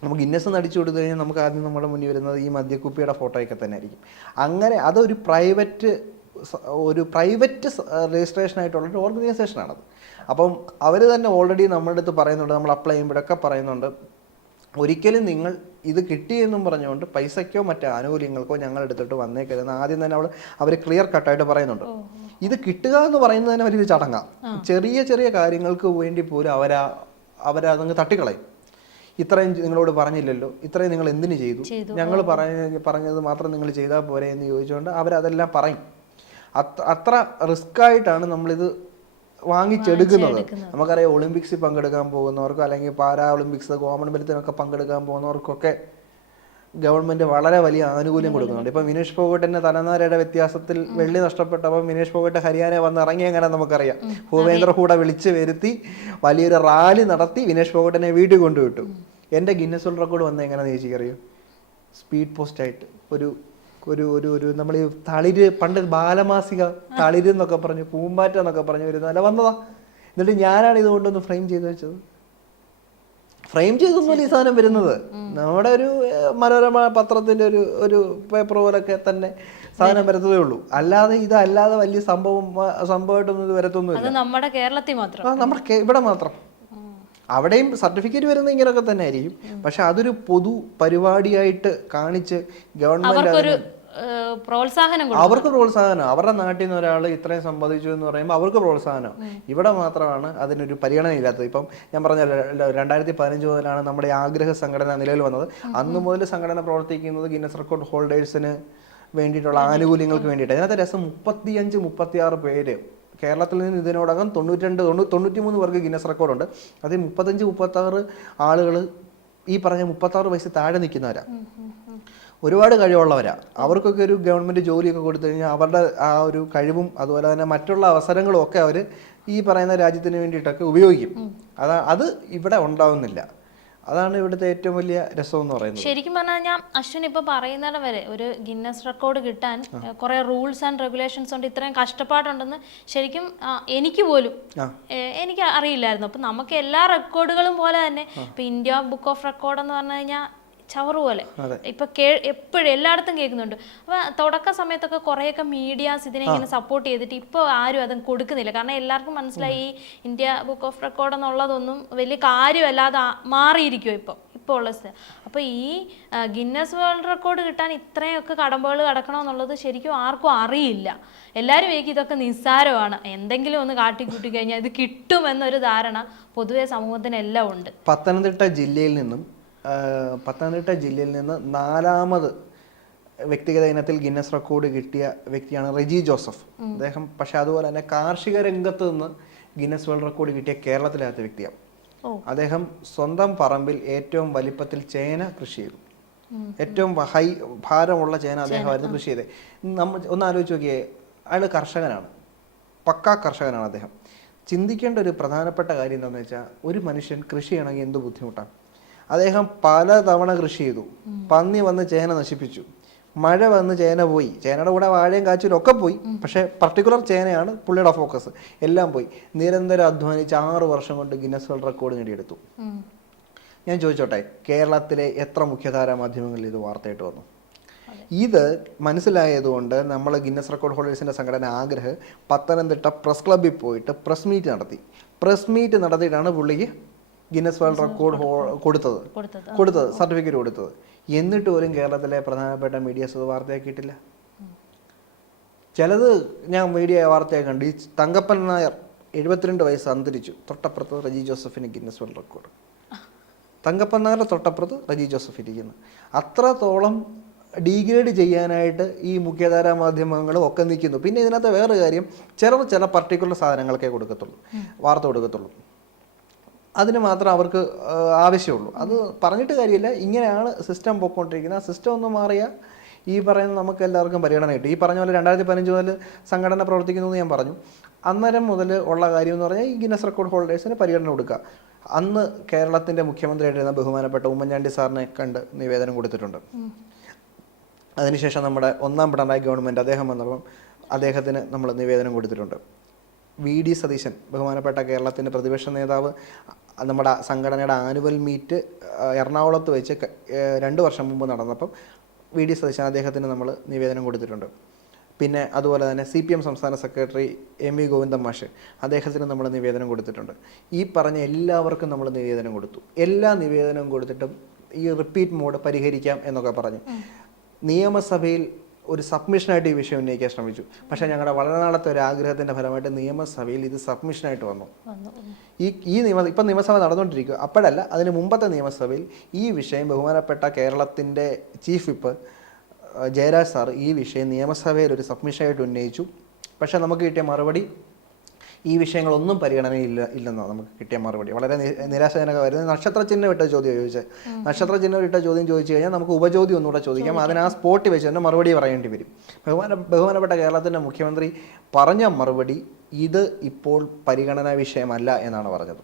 നമുക്ക് ഗിന്നസ് എന്ന് അടിച്ചു കൊടുത്തു കഴിഞ്ഞാൽ നമുക്ക് ആദ്യം നമ്മുടെ മുന്നിൽ വരുന്നത് ഈ മദ്യക്കുപ്പിയുടെ ഫോട്ടോയൊക്കെ തന്നെ ആയിരിക്കും. അങ്ങനെ അതൊരു പ്രൈവറ്റ് രജിസ്ട്രേഷൻ ആയിട്ടുള്ളൊരു ഓർഗനൈസേഷനാണത്. അപ്പം അവർ തന്നെ ഓൾറെഡി നമ്മുടെ അടുത്ത് പറയുന്നുണ്ട്, നമ്മൾ അപ്ലൈ ചെയ്യുമ്പോഴൊക്കെ പറയുന്നുണ്ട്, ഒരിക്കലും നിങ്ങൾ ഇത് കിട്ടിയെന്നും പറഞ്ഞുകൊണ്ട് പൈസയ്ക്കോ മറ്റു ആനുകൂല്യങ്ങൾക്കോ ഞങ്ങൾ എടുത്തിട്ട് വന്നേക്കരുതെന്ന് ആദ്യം തന്നെ അവർ ക്ലിയർ കട്ടായിട്ട് പറയുന്നുണ്ട്. ഇത് കിട്ടുക എന്ന് പറയുന്നത് തന്നെ വലിയൊരു ചടങ്ങാണ്. ചെറിയ ചെറിയ കാര്യങ്ങൾക്ക് വേണ്ടി പോലും അവരതങ്ങ് തട്ടിക്കളയും. ഇത്രയും നിങ്ങളോട് പറഞ്ഞില്ലല്ലോ, ഇത്രയും നിങ്ങൾ എന്തിനു ചെയ്തു, ഞങ്ങൾ പറഞ്ഞത് മാത്രം നിങ്ങൾ ചെയ്താൽ പോരെ എന്ന് ചോദിച്ചുകൊണ്ട് അവരതെല്ലാം പറയും. അത്ര റിസ്ക് ആയിട്ടാണ് നമ്മളിത് വാങ്ങിച്ചെടുക്കുന്നത്. നമുക്കറിയാം, ഒളിമ്പിക്സിൽ പങ്കെടുക്കാൻ പോകുന്നവർക്കോ അല്ലെങ്കിൽ പാരാ ഒളിമ്പിക്സ്, കോമൺവെൽത്തിനൊക്കെ പങ്കെടുക്കാൻ പോകുന്നവർക്കൊക്കെ ഗവൺമെന്റ് വളരെ വലിയ ആനുകൂല്യം കൊടുക്കുന്നുണ്ട്. ഇപ്പം വിനേഷ് ഫോഗട്ടിന്റെ തലനാരയുടെ വ്യത്യാസത്തിൽ വെള്ളി നഷ്ടപ്പെട്ടപ്പോൾ വിനേഷ് ഫോഗട്ട് ഹരിയാന വന്ന് ഇറങ്ങി, എങ്ങനെ നമുക്കറിയാം. ഭൂപേന്ദ്ര ഹൂഡ വിളിച്ച് വരുത്തി വലിയൊരു റാലി നടത്തി വിനേഷ് ഫോഗട്ടിനെ വീട്ടിൽ കൊണ്ടുവിട്ടു. എൻ്റെ ഗിന്നസ് വേൾഡ് റെക്കോർഡ് വന്നത് എങ്ങനെയാണെന്ന് ചേച്ചിക്കറിയോ? സ്പീഡ് പോസ്റ്റ് ആയിട്ട് ഒരു ഒരു ഒരു ഒരു നമ്മൾ ഈ തളിര്, പണ്ട് ബാലമാസിക തളിര് എന്നൊക്കെ പറഞ്ഞ് പൂമ്പാറ്റ എന്നൊക്കെ പറഞ്ഞ് വരുന്നതല്ല വന്നതാ. എന്നിട്ട് ഞാനാണ് ഇത് കൊണ്ടൊന്ന് ഫ്രെയിം ചെയ്ത് വെച്ചത്. ഫ്രെയിം ചെയ്തൊന്നുമല്ല ഈ സാധനം വരുന്നത്, നമ്മുടെ ഒരു മനോരമ പത്രത്തിന്റെ ഒരു പേപ്പർ പോലൊക്കെ തന്നെ സാധനം വരത്തതേ ഉള്ളൂ. അല്ലാതെ ഇതല്ലാതെ വലിയ സംഭവമായിട്ടൊന്നും ഇത് വരത്തൊന്നുമില്ല. നമ്മുടെ കേരളത്തിൽ മാത്രം, നമ്മുടെ ഇവിടെ മാത്രം. അവിടെയും സർട്ടിഫിക്കറ്റ് വരുന്നത് ഇങ്ങനെയൊക്കെ തന്നെ ആയിരിക്കും. പക്ഷെ അതൊരു പൊതു പരിപാടിയായിട്ട് കാണിച്ച് ഗവൺമെന്റ് അവർക്ക് പ്രോത്സാഹനം, അവരുടെ നാട്ടിൽ നിന്ന് ഒരാൾ ഇത്രയും സമ്പാദിച്ചു എന്ന് പറയുമ്പോൾ അവർക്ക് പ്രോത്സാഹനം. ഇവിടെ മാത്രമാണ് അതിനൊരു പരിഗണന ഇല്ലാത്തത്. ഇപ്പം ഞാൻ പറഞ്ഞ 2015 മുതലാണ് നമ്മുടെ ആഗ്രഹ സംഘടന നിലവിൽ വന്നത്. അന്ന് മുതൽ സംഘടന പ്രവർത്തിക്കുന്നത് ഗിന്നസ് റെക്കോർഡ് ഹോൾഡേഴ്സിന് വേണ്ടിയിട്ടുള്ള ആനുകൂല്യങ്ങൾക്ക് വേണ്ടിയിട്ട്. അതിനകത്ത് രസം 35-36 പേര് കേരളത്തിൽ നിന്ന് ഇതിനോടകം 93 പേർക്ക് ഗിന്നസ് റെക്കോർഡുണ്ട്. അതിൽ 35-36 ആളുകൾ ഈ പറഞ്ഞ 36 വയസ്സ് താഴെ നിൽക്കുന്നവരാ. ഒരുപാട് കഴിവുള്ളവരാ. അവർക്കൊക്കെ ഒരു ഗവൺമെന്റ് ജോലിയൊക്കെ കൊടുത്തു കഴിഞ്ഞാൽ അവരുടെ ആ ഒരു കഴിവും അതുപോലെ തന്നെ മറ്റുള്ള അവസരങ്ങളും ഒക്കെ അവർ ഈ പറയുന്ന രാജ്യത്തിന് വേണ്ടിയിട്ടൊക്കെ ഉപയോഗിക്കും. അത് ഇവിടെ ഉണ്ടാവുന്നില്ല. അതാണ് ഇവിടുത്തെ ഏറ്റവും വലിയ രസം എന്ന് പറയുന്നത്. ശരിക്കും പറഞ്ഞാൽ ഞാൻ അശ്വിൻ ഇപ്പൊ പറയുന്നിടം വരെ ഒരു ഗിന്നസ് റെക്കോർഡ് കിട്ടാൻ കുറെ റൂൾസ് ആൻഡ് റെഗുലേഷൻസ് ഉണ്ട്, ഇത്രയും കഷ്ടപ്പാടുണ്ടെന്ന് ശരിക്കും എനിക്ക് പോലും എനിക്ക് അറിയില്ലായിരുന്നു. അപ്പൊ നമുക്ക് എല്ലാ റെക്കോർഡുകളും പോലെ തന്നെ ഇപ്പൊ ഇന്ത്യ ബുക്ക് ഓഫ് റെക്കോർഡ് എന്ന് പറഞ്ഞു കഴിഞ്ഞാൽ ചവറ് പോലെ ഇപ്പൊ എപ്പോഴും എല്ലായിടത്തും കേൾക്കുന്നുണ്ട്. അപ്പൊ തുടക്ക സമയത്തൊക്കെ കുറെയൊക്കെ മീഡിയാസ് ഇതിനെ ഇങ്ങനെ സപ്പോർട്ട് ചെയ്തിട്ട് ഇപ്പൊ ആരും അതും കൊടുക്കുന്നില്ല. കാരണം എല്ലാവർക്കും മനസ്സിലായി ഈ ഇന്ത്യ ബുക്ക് ഓഫ് റെക്കോർഡ് എന്നുള്ളതൊന്നും വലിയ കാര്യമല്ലാതെ മാറിയിരിക്കും ഇപ്പോൾ ഉള്ള സ്ഥിതി. അപ്പൊ ഈ ഗിന്നസ് വേൾഡ് റെക്കോർഡ് കിട്ടാൻ ഇത്രയൊക്കെ കടമ്പകൾ കടക്കണമെന്നുള്ളത് ശരിക്കും ആർക്കും അറിയില്ല. എല്ലാവരും ഇതൊക്കെ നിസ്സാരമാണ്, എന്തെങ്കിലും ഒന്ന് കാട്ടിക്കൂട്ടി കഴിഞ്ഞാൽ ഇത് കിട്ടുമെന്നൊരു ധാരണ പൊതുവെ സമൂഹത്തിനെല്ലാം ഉണ്ട്. പത്തനംതിട്ട ജില്ലയിൽ നിന്ന് 4ാമത് വ്യക്തിഗത ഇനത്തിൽ ഗിന്നസ് റെക്കോർഡ് കിട്ടിയ വ്യക്തിയാണ് റെജി ജോസഫ്. അദ്ദേഹം പക്ഷെ അതുപോലെ തന്നെ കാർഷിക രംഗത്ത് നിന്ന് ഗിന്നസ് വേൾഡ് റെക്കോർഡ് കിട്ടിയ കേരളത്തിലാത്ത വ്യക്തിയാണ്. അദ്ദേഹം സ്വന്തം പറമ്പിൽ ഏറ്റവും വലിപ്പത്തിൽ ചേന കൃഷി ചെയ്തു. ഏറ്റവും ഭാരമുള്ള ചേന അദ്ദേഹമായിരുന്നു കൃഷി ചെയ്തത്. നമ്മൾ ഒന്ന് ആലോചിച്ച് നോക്കിയേ, അയാൾ കർഷകനാണ്, പക്കാ കർഷകനാണ്. അദ്ദേഹം ചിന്തിക്കേണ്ട ഒരു പ്രധാനപ്പെട്ട കാര്യം എന്താണെന്ന് വെച്ചാൽ, ഒരു മനുഷ്യൻ കൃഷി ചെയ്യണമെങ്കിൽ എന്ത് ബുദ്ധിമുട്ടാണ്. അദ്ദേഹം പല തവണ കൃഷി ചെയ്തു. പന്നി വന്ന് ചേന നശിപ്പിച്ചു, മഴ വന്ന് ചേന പോയി, ചേനയുടെ കൂടെ വാഴയും കാച്ചിലും ഒക്കെ പോയി. പക്ഷെ പർട്ടിക്കുലർ ചേനയാണ് പുള്ളിയുടെ ഫോക്കസ്, എല്ലാം പോയി. നിരന്തരം അധ്വാനിച്ച് 6 വർഷം കൊണ്ട് ഗിന്നസ് വേൾഡ് റെക്കോർഡ് നേടിയെടുത്തു. ഞാൻ ചോദിച്ചോട്ടെ, കേരളത്തിലെ എത്ര മുഖ്യധാര മാധ്യമങ്ങളിൽ ഇത് വാർത്തയായിട്ട് വന്നു? ഇത് മനസ്സിലായതുകൊണ്ട് നമ്മൾ ഗിന്നസ് റെക്കോർഡ് ഹോൾഡേഴ്സിന്റെ സംഘടന ആഗ്രഹം പത്തനംതിട്ട പ്രസ് ക്ലബ്ബിൽ പോയിട്ട് പ്രസ് മീറ്റ് നടത്തി. പ്രസ് മീറ്റ് നടത്തിയിട്ടാണ് പുള്ളിക്ക് ഗിന്നസ് വേൾഡ് റെക്കോർഡ് കൊടുത്തത്, സർട്ടിഫിക്കറ്റ് കൊടുത്തത്. എന്നിട്ട് പോലും കേരളത്തിലെ പ്രധാനപ്പെട്ട മീഡിയാസ് അത് വാർത്തയാക്കിയിട്ടില്ല. ചിലത് ഞാൻ മീഡിയ വാർത്തയായി കണ്ടു. ഈ തങ്കപ്പൻ നായർ 72 വയസ്സ് അന്തരിച്ചു, തൊട്ടപ്പുറത്ത് റെജി ജോസഫിന് ഗിന്നസ് വേൾഡ് റെക്കോർഡ്. തങ്കപ്പൻ നായരുടെ തൊട്ടപ്പുറത്ത് റെജി ജോസഫ് ഇരിക്കുന്നു. അത്രത്തോളം ഡീഗ്രേഡ് ചെയ്യാനായിട്ട് ഈ മുഖ്യധാരാ മാധ്യമങ്ങളും ഒക്കെ നിൽക്കുന്നു. പിന്നെ ഇതിനകത്ത് വേറെ കാര്യം, ചില പർട്ടിക്കുലർ സാധനങ്ങൾക്കേ കൊടുക്കത്തുള്ളൂ, വാർത്ത കൊടുക്കത്തുള്ളൂ. അതിന് മാത്രം അവർക്ക് ആവശ്യമുള്ളൂ. അത് പറഞ്ഞിട്ട് കാര്യമില്ല. ഇങ്ങനെയാണ് സിസ്റ്റം പോയിക്കൊണ്ടിരിക്കുന്നത്. ആ സിസ്റ്റം ഒന്ന് മാറിയാൽ ഈ പറയുന്ന നമുക്ക് എല്ലാവർക്കും പരിഗണന കിട്ടും. ഈ പറഞ്ഞ പോലെ 2015 മുതൽ സംഘടന പ്രവർത്തിക്കുന്നു എന്ന് ഞാൻ പറഞ്ഞു. അന്നേരം മുതൽ ഉള്ള കാര്യം എന്ന് പറഞ്ഞാൽ ഈ ഗിന്നസ് റെക്കോർഡ് ഹോൾഡേഴ്സിന് പരിഗണന കൊടുക്കുക. അന്ന് കേരളത്തിൻ്റെ മുഖ്യമന്ത്രിയായിട്ടിരുന്ന ബഹുമാനപ്പെട്ട ഉമ്മൻചാണ്ടി സാറിനെ കണ്ട് നിവേദനം കൊടുത്തിട്ടുണ്ട്. അതിനുശേഷം നമ്മുടെ ഒന്നാം പിണറായി ഗവൺമെൻറ് അദ്ദേഹം വന്നപ്പം അദ്ദേഹത്തിന് നമ്മൾ നിവേദനം കൊടുത്തിട്ടുണ്ട്. VD സതീശൻ ബഹുമാനപ്പെട്ട കേരളത്തിൻ്റെ പ്രതിപക്ഷ നേതാവ് നമ്മുടെ സംഘടനയുടെ ആനുവൽ മീറ്റ് എറണാകുളത്ത് വെച്ച് 2 വർഷം മുമ്പ് നടന്നപ്പം VD സതീശൻ അദ്ദേഹത്തിന് നമ്മൾ നിവേദനം കൊടുത്തിട്ടുണ്ട്. പിന്നെ അതുപോലെ തന്നെ CPM സംസ്ഥാന സെക്രട്ടറി MV ഗോവിന്ദൻ മാഷ് അദ്ദേഹത്തിന് നമ്മൾ നിവേദനം കൊടുത്തിട്ടുണ്ട്. ഈ പറഞ്ഞ എല്ലാവർക്കും നമ്മൾ നിവേദനം കൊടുത്തു. എല്ലാ നിവേദനം കൊടുത്തിട്ടും ഈ റിപ്പീറ്റ് മോഡ് പരിഹരിക്കാം എന്നൊക്കെ പറഞ്ഞു. നിയമസഭയിൽ ഒരു സബ്മിഷനായിട്ട് ഈ വിഷയം ഉന്നയിക്കാൻ ശ്രമിച്ചു. പക്ഷേ ഞങ്ങളുടെ വളരെ നാളത്തെ ഒരു ആഗ്രഹത്തിൻ്റെ ഫലമായിട്ട് നിയമസഭയിൽ ഇത് സബ്മിഷനായിട്ട് വന്നു. ഇപ്പം നിയമസഭ നടന്നുകൊണ്ടിരിക്കുക. അപ്പോഴല്ല, അതിന് മുമ്പത്തെ നിയമസഭയിൽ ഈ വിഷയം ബഹുമാനപ്പെട്ട കേരളത്തിൻ്റെ ചീഫ് വിപ്പ് ജയരാജ് സാർ ഈ വിഷയം നിയമസഭയിൽ ഒരു സബ്മിഷനായിട്ട് ഉന്നയിച്ചു. പക്ഷേ നമുക്ക് കിട്ടിയ മറുപടി ഈ വിഷയങ്ങളൊന്നും ഇല്ലെന്നാണ് നമുക്ക് കിട്ടിയ മറുപടി. വളരെ നിരാശാജനകമായിരുന്നു. നക്ഷത്ര ചിഹ്നം ഇട്ട ചോദ്യം ചോദിച്ചത്. നക്ഷത്ര ചിഹ്നം ഇട്ട ചോദ്യം ചോദിച്ചു കഴിഞ്ഞാൽ നമുക്ക് ഉപചോദ്യം ഒന്നുകൂടെ ചോദിക്കാം. അതിന് ആ സ്പോട്ടിൽ വെച്ച് തന്നെ മറുപടി പറയേണ്ടി വരും. ബഹുമാനപ്പെട്ട കേരളത്തിൻ്റെ മുഖ്യമന്ത്രി പറഞ്ഞ മറുപടി ഇത് ഇപ്പോൾ പരിഗണനാ വിഷയമല്ല എന്നാണ് പറഞ്ഞത്.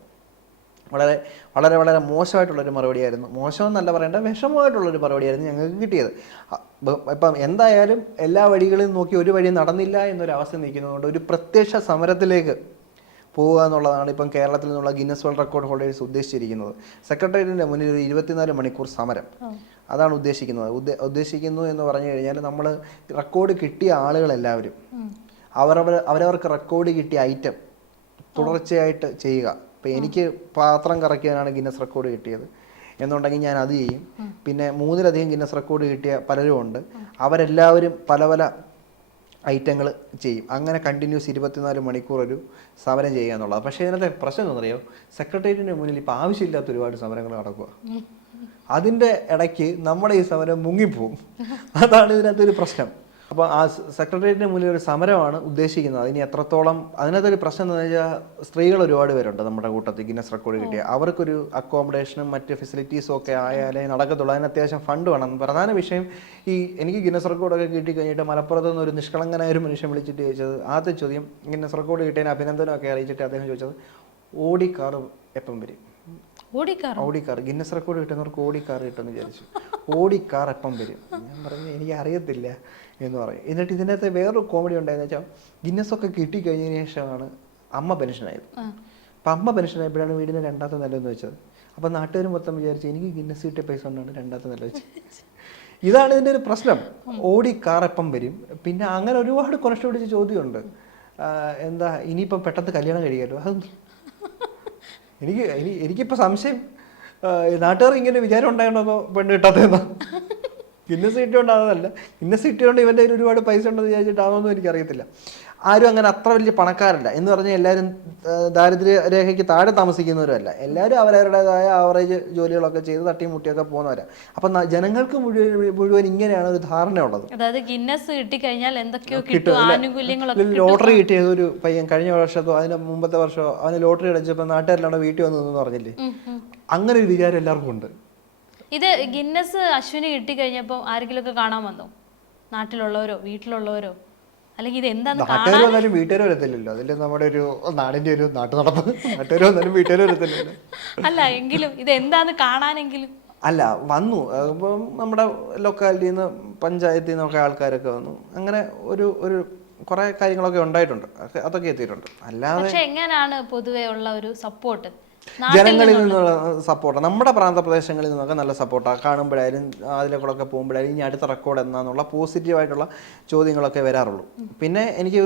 വളരെ വളരെ വളരെ മോശമായിട്ടുള്ളൊരു മറുപടിയായിരുന്നു. മോശമെന്നല്ല പറയേണ്ട, വിഷമമായിട്ടുള്ളൊരു മറുപടിയായിരുന്നു ഞങ്ങൾക്ക് കിട്ടിയത്. ഇപ്പം എന്തായാലും എല്ലാ വഴികളും നോക്കി ഒരു വഴി നടന്നില്ല എന്നൊരവസ്ഥ നിൽക്കുന്നതുകൊണ്ട് ഒരു പ്രത്യക്ഷ സമരത്തിലേക്ക് പോവുക എന്നുള്ളതാണ് ഇപ്പം കേരളത്തിൽ നിന്നുള്ള ഗിന്നസ് വേൾഡ് റെക്കോർഡ് ഹോൾഡേഴ്സ് ഉദ്ദേശിച്ചിരിക്കുന്നത്. സെക്രട്ടേറിയറ്റിൻ്റെ മുന്നിൽ ഒരു 24 മണിക്കൂർ സമരം, അതാണ് ഉദ്ദേശിക്കുന്നത്. ഉദ്ദേശിക്കുന്നു എന്ന് പറഞ്ഞു കഴിഞ്ഞാൽ നമ്മൾ റെക്കോർഡ് കിട്ടിയ ആളുകളെല്ലാവരും അവരവർക്ക് റെക്കോർഡ് കിട്ടിയ ഐറ്റം തുടർച്ചയായിട്ട് ചെയ്യുക. ഇപ്പോൾ എനിക്ക് പാത്രം കറക്കിയാനാണ് ഗിന്നസ് റെക്കോർഡ് കിട്ടിയത് എന്നുണ്ടെങ്കിൽ ഞാൻ അത് ചെയ്യും. പിന്നെ 3-ലധികം ഗിന്നസ് റെക്കോർഡ് കിട്ടിയ പലരും ഉണ്ട്. അവരെല്ലാവരും പല പല ഐറ്റങ്ങൾ ചെയ്യും. അങ്ങനെ കണ്ടിന്യൂസ് 24 മണിക്കൂർ ഒരു സമരം ചെയ്യുക എന്നുള്ളത്. പക്ഷേ ഇതിനകത്തെ പ്രശ്നം എന്താണെന്നറിയോ? സെക്രട്ടേറിയറ്റിൻ്റെ മുന്നിൽ ഇപ്പോൾ ആവശ്യമില്ലാത്ത ഒരുപാട് സമരങ്ങൾ നടക്കുക. അതിൻ്റെ ഇടയ്ക്ക് നമ്മുടെ ഈ സമരം മുങ്ങിപ്പോവും. അതാണ് ഇതിനകത്തൊരു പ്രശ്നം. അപ്പോൾ ആ സെക്രട്ടേറിയറ്റിന് മുന്നിൽ ഒരു സമരമാണ് ഉദ്ദേശിക്കുന്നത്. അതിന് എത്രത്തോളം അതിനകത്തൊരു പ്രശ്നം എന്ന് വെച്ചാൽ സ്ത്രീകൾ ഒരുപാട് പേരുണ്ട് നമ്മുടെ കൂട്ടത്തിൽ ഗിന്നസ് റെക്കോർഡ് കിട്ടിയ. അവർക്കൊരു അക്കോമഡേഷനും മറ്റ് ഫെസിലിറ്റീസും ഒക്കെ ആയാലേ നടക്കത്തുള്ളൂ. അതിന് അത്യാവശ്യം ഫണ്ട് വേണം. പ്രധാന വിഷയം എനിക്ക് ഗിന്നസ് റെക്കോർഡൊക്കെ കിട്ടി കഴിഞ്ഞിട്ട് മലപ്പുറത്ത് നിന്ന് ഒരു നിഷ്കളങ്കനായ ഒരു മനുഷ്യൻ വിളിച്ചിട്ട് ചോദിച്ചത്, ആദ്യത്തെ ചോദ്യം ഗിന്നസ് റെക്കോർഡ് കിട്ടിയതിന് അഭിനന്ദനമൊക്കെ അറിയിച്ചിട്ട് അദ്ദേഹം ചോദിച്ചത് ഓടി കാർ എപ്പം വരും? ഓടി കാർ ഗിന്നസ് റെക്കോർഡ് കിട്ടുന്നവർക്ക് ഓടി കാർ കിട്ടുമെന്ന് വിചാരിച്ചു. ഓടി കാർ എപ്പം വരും? ഞാൻ പറഞ്ഞു എനിക്ക് അറിയത്തില്ല എന്ന് പറയും. എന്നിട്ട് ഇതിനകത്ത് വേറൊരു കോമഡി ഉണ്ടായെന്ന് വെച്ചാൽ ഗിന്നസൊക്കെ കിട്ടിക്കഴിഞ്ഞതിന് ശേഷമാണ് അമ്മ പെൻഷനായത്. അപ്പം അമ്മ പെൻഷനായപ്പോഴാണ് വീടിന് 2ാമത്തെ നിലയെന്ന് വെച്ചത്. അപ്പം നാട്ടുകാർ മൊത്തം വിചാരിച്ചു എനിക്ക് ഗിന്നസ് കിട്ടിയ പൈസ കൊണ്ടാണ് 2ാമത്തെ നില വെച്ചത്. ഇതാണ് ഇതിൻ്റെ ഒരു പ്രശ്നം. ഓടി കാർ എപ്പം വരും? പിന്നെ അങ്ങനെ ഒരുപാട് കുറച്ച് പിടിച്ച ചോദ്യമുണ്ട്. എന്താ ഇനിയിപ്പം പെട്ടെന്ന് കല്യാണം കഴിക്കാമല്ലോ? അത് എനിക്കിപ്പോൾ സംശയം നാട്ടുകാർ ഇങ്ങനെ വിചാരം ഉണ്ടായതുകൊണ്ടോ പെണ്ണ് കിട്ടാത്തതെന്നോ? ഗിന്നസ് കിട്ടിയോണ്ടാകുന്നതല്ല. ഗിന്നസ് കിട്ടിയോണ്ട് ഇവൻ്റെ കയ്യിൽ ഒരുപാട് പൈസ ഉണ്ടെന്ന് വിചാരിച്ചിട്ടാണെന്നൊന്നും എനിക്കറിയത്തില്ല. ആരും അങ്ങനെ അത്ര വലിയ പണക്കാരല്ല എന്ന് പറഞ്ഞാൽ എല്ലാവരും ദാരിദ്ര്യരേഖയ്ക്ക് താഴെ താമസിക്കുന്നവരല്ല. എല്ലാവരും അവരവരുടേതായ ആവറേജ് ജോലികളൊക്കെ ചെയ്ത് തട്ടിയും മുട്ടിയൊക്കെ പോകുന്നവരാണ്. അപ്പം ജനങ്ങൾക്ക് മുഴുവൻ ഇങ്ങനെയാണ് ഒരു ധാരണ ഉള്ളത്. അതായത് ഗിന്നസ് കിട്ടിക്കഴിഞ്ഞാൽ എന്തൊക്കെയോ കിട്ടും, ആനുകൂല്യങ്ങളൊക്കെ. ലോട്ടറി കിട്ടിയത് ഒരു പയ്യൻ കഴിഞ്ഞ വർഷത്തോ അതിന് മുമ്പത്തെ വർഷമോ അവന് ലോട്ടറി അടിച്ചപ്പോൾ നാട്ടുകാരെല്ലാം വീട്ടിൽ വന്നു പറഞ്ഞില്ലേ? അങ്ങനെ ഒരു വിചാരം എല്ലാവർക്കും ഉണ്ട്. ഇത് ഗിന്നസ് അശ്വിന് കിട്ടിക്കഴിഞ്ഞപ്പോൾ ആരെങ്കിലും ഒക്കെ കാണാൻ വന്നോ? നാട്ടിലുള്ളവരോ വീട്ടിലുള്ളവരോ? അല്ലെങ്കിൽ ഇത് എന്താന്ന് നാട്ടുകാർ വന്നാലും വീട്ടുകാർ വരത്തില്ലല്ലോ. അതിൽ നമ്മുടെ ഒരു നാടിന്റെ ഒരു നാട്ടു നടപ്പ്. നാട്ടുകാർ വന്നാലും വീട്ടുകാർ വരത്തില്ലല്ലോ. അല്ല എങ്കിലും ഇത് എന്താന്ന് കാണാനെങ്കിലും അല്ല വന്നു. ഇപ്പം നമ്മുടെ ലൊക്കാലിറ്റിയിൽ നിന്ന് പഞ്ചായത്തിൽ നിന്നൊക്കെ ആൾക്കാരൊക്കെ വന്നു. അങ്ങനെ ഒരു കുറെ കാര്യങ്ങളൊക്കെ ഉണ്ടായിട്ടുണ്ട്. അതൊക്കെ എത്തിയിട്ടുണ്ട്. അല്ലാതെ പക്ഷെ എങ്ങനെയാണ് പൊതുവെ ഉള്ള ഒരു സപ്പോർട്ട്? ജനങ്ങളിൽ നിന്നുള്ള സപ്പോർട്ട്, നമ്മുടെ പ്രാന്തപ്രദേശങ്ങളിൽ നിന്നൊക്കെ നല്ല സപ്പോർട്ടാണ്. കാണുമ്പോഴായാലും അതിലേക്കൂടെ പോകുമ്പോഴായാലും ഇനി അടുത്ത റെക്കോർഡ് എന്നാന്നുള്ള പോസിറ്റീവായിട്ടുള്ള ചോദ്യങ്ങളൊക്കെ വരാറുള്ളൂ. പിന്നെ എനിക്ക്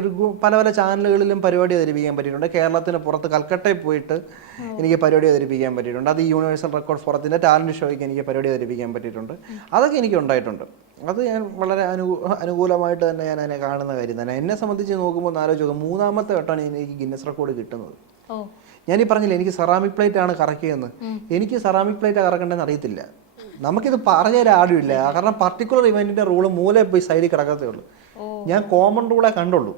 പല പല ചാനലുകളിലും പരിപാടി അവതരിപ്പിക്കാൻ പറ്റിയിട്ടുണ്ട്. കേരളത്തിന് പുറത്ത് കൽക്കട്ടയിൽ പോയിട്ട് എനിക്ക് പരിപാടി അവതരിപ്പിക്കാൻ പറ്റിയിട്ടുണ്ട്. അത് യൂണിവേഴ്സൽ റെക്കോർഡ് ഫോറത്തിൻ്റെ ടാലൻറ്റ് ഷോയ്ക്ക് എനിക്ക് പരിപാടി അവതരിപ്പിക്കാൻ പറ്റിയിട്ടുണ്ട്. അതൊക്കെ എനിക്ക് ഉണ്ടായിട്ടുണ്ട്. അത് ഞാൻ വളരെ അനുകൂലമായിട്ട് തന്നെ ഞാൻ അതിനെ കാണുന്ന കാര്യം തന്നെ. എന്നെ സംബന്ധിച്ച് നോക്കുമ്പോൾ ആലോചിച്ച് 3ാമത്തെ വട്ടമാണ് എനിക്ക് ഗിന്നസ് റെക്കോർഡ് കിട്ടുന്നത്. ഞാനീ പറഞ്ഞില്ല എനിക്ക് സെറാമിക് പ്ലേറ്റ് ആണ് കറക്കിയെന്ന്. എനിക്ക് സെറാമിക് പ്ലേറ്റ് കറക്കേണ്ടതെന്ന് അറിയത്തില്ല. നമുക്കിത് പറഞ്ഞുതരാൻ ആരുമില്ല. കാരണം പർട്ടിക്കുലർ ഇവന്റിന്റെ റൂള് മൂലയിൽ പോയി സൈഡിൽ കിടക്കത്തേ ഉള്ളൂ. ഞാൻ കോമൺ റൂളെ കണ്ടുള്ളൂ.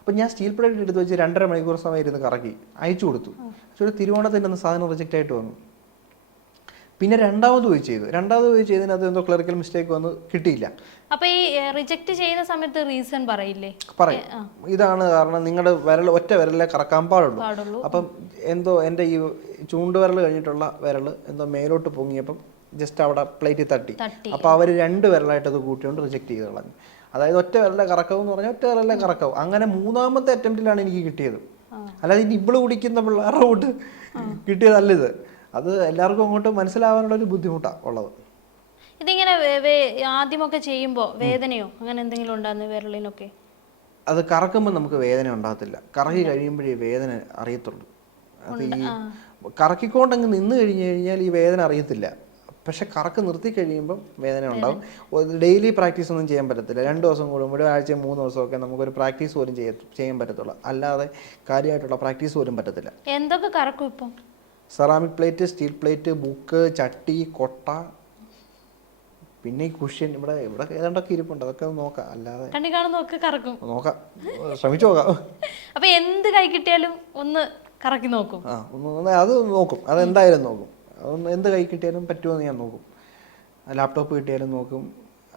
അപ്പം ഞാൻ സ്റ്റീൽ പ്ലേറ്റ് എടുത്ത് വെച്ച് 2.5 മണിക്കൂർ സമയം ഇരുന്ന് കറക്കി അയച്ചു കൊടുത്തു. പക്ഷേ തിരുവോണത്തിൻ്റെ അന്ന് സാധനം റിജക്റ്റ് ആയിട്ട് വന്നു. പിന്നെ രണ്ടാമത് പോയി ചെയ്തതിനകത്ത് എന്തോ ക്ലറിക്കൽ മിസ്റ്റേക്ക് വന്ന് കിട്ടിയില്ല. അപ്പൊ ഈ റിജക്ട് ചെയ്യുന്ന സമയത്ത് റീസൺ പറയും. ഇതാണ് കാരണം നിങ്ങളുടെ ഒറ്റ വിരലിലെ കറക്കാൻ പാടുള്ളൂ. അപ്പം എന്തോ എൻ്റെ ഈ ചൂണ്ടുവിരൽ കഴിഞ്ഞിട്ടുള്ള വിരൽ എന്തോ മേലോട്ട് പൊങ്ങിയപ്പം ജസ്റ്റ് അവിടെ പ്ലേറ്റിൽ തട്ടി. തട്ടി. അപ്പോൾ അവർ 2 വിരലായിട്ട് അത് കൂട്ടിക്കൊണ്ട് റിജക്ട് ചെയ്ത് കളഞ്ഞു. അതായത് ഒറ്റ വിരലിലെ കറക്കവും എന്ന് പറഞ്ഞാൽ ഒറ്റ വിരലിലെ കറക്കവും. അങ്ങനെ 3ാമത്തെ അറ്റംപ്റ്റിലാണ് എനിക്ക് കിട്ടിയത്. അല്ലാതെ ഇനി ഇവള് കുടിക്കുന്ന പിള്ളേരുടെ കൂട്ട് കിട്ടിയതല്ല ഇത്. അത് എല്ലാവർക്കും അങ്ങോട്ട് മനസ്സിലാവാനുള്ള ഒരു ബുദ്ധിമുട്ടാണ് ഉള്ളത്. ഇതിങ്ങനെ ആദ്യമൊക്കെ ചെയ്യുമ്പോൾ വേദനയോ അങ്ങനെ എന്തെങ്കിലും ഉണ്ടാകുന്ന വിരലിനൊക്കെ? അത് കറക്കുമ്പോൾ നമുക്ക് വേദന ഉണ്ടാകത്തില്ല. കറക്കി കഴിയുമ്പോഴേ വേദന അറിയത്തുള്ളൂ. അത് ഈ കറക്കിക്കൊണ്ടങ്ങ് നിന്ന് കഴിഞ്ഞ് കഴിഞ്ഞാൽ ഈ വേദന അറിയത്തില്ല. പക്ഷെ കറക്ക് നിർത്തി കഴിയുമ്പം വേദന ഉണ്ടാവും. ഡെയിലി പ്രാക്ടീസ് ഒന്നും ചെയ്യാൻ പറ്റത്തില്ല. 2 ദിവസം കൂടുമ്പോൾ, ഒരാഴ്ച 3 ദിവസമൊക്കെ നമുക്കൊരു പ്രാക്ടീസ് പോലും ചെയ്യാൻ പറ്റത്തുള്ളൂ. അല്ലാതെ കാര്യമായിട്ടുള്ള പ്രാക്ടീസ് പോലും പറ്റത്തില്ല. എന്തൊക്കെ കറക്കും ഇപ്പം? Ceramic plate, steel plate, book, ചട്ടി, കൊട്ട, പിന്നെ ഈ കുഷ്യൻ ഇവിടെ ഏതാണ്ടൊക്കെ ഇരിപ്പുണ്ട്. അതൊക്കെ നോക്കാം. അല്ലാതെ കണ്ണി കാണുന്നൊക്കെ കറക്കും. നോക്കാം, ശ്രമിച്ചു നോക്കാം. അപ്പൊ എന്ത് കൈ കിട്ടിയാലും ഒന്ന് കറക്കി നോക്കും. അത് നോക്കും, അതെന്തായാലും നോക്കും. അതൊന്ന് എന്ത് കൈ കിട്ടിയാലും പറ്റുമെന്ന് ഞാൻ നോക്കും. ലാപ്ടോപ്പ് കിട്ടിയാലും നോക്കും.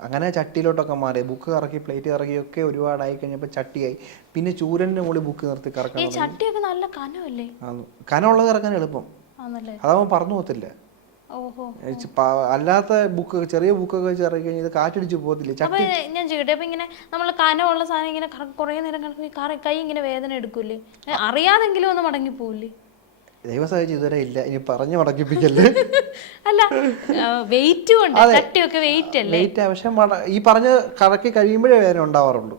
അങ്ങനെ ചട്ടിയിലോട്ടൊക്കെ മാറി. ബുക്ക് കറക്കി, പ്ലേറ്റ് കറക്കിയൊക്കെ ഒരുപാടായി കഴിഞ്ഞപ്പോൾ ചട്ടിയായി. പിന്നെ ചൂരൻ്റെ മുകളിൽ ബുക്ക് നിർത്തി കറക്കാൻ. ഈ ചട്ടിയൊക്കെ നല്ല കനമല്ലേ? കനമുള്ളത് കറക്കാൻ എളുപ്പം. അതാവുമ്പോൾ പറന്നു പോകത്തില്ല. ഓഹോ. അല്ലാത്ത ബുക്ക്, ചെറിയ ബുക്കൊക്കെ വെച്ച് ഇറക്കി കഴിഞ്ഞാൽ ഇത് കാറ്റടിച്ച് പോകത്തില്ല. ചട്ടി ഞാൻ ചെയ്യട്ടെ. അപ്പൊ ഇങ്ങനെ നമ്മൾ കനമുള്ള സാധനം ഇങ്ങനെ കുറെ നേരം കറക്കി കൈ ഇങ്ങനെ വേദന എടുക്കൂലേ? അറിയാതെങ്കിലും ഒന്ന് മടങ്ങി പോവില്ലേ? ദൈവം സഹായിച്ച് ഇതുവരെ ഇല്ല. ഇനി പറഞ്ഞു മടക്കിപ്പിക്കല്ലേ. അല്ല, വെയിറ്റ് കൊണ്ട് ചട്ടിയൊക്കെ വെയിറ്റ് അല്ലേ? വെയിറ്റ്. പക്ഷെ ഈ പറഞ്ഞ കറക്കി കഴിയുമ്പോഴേ വേദന ഉണ്ടാവാറുള്ളൂ.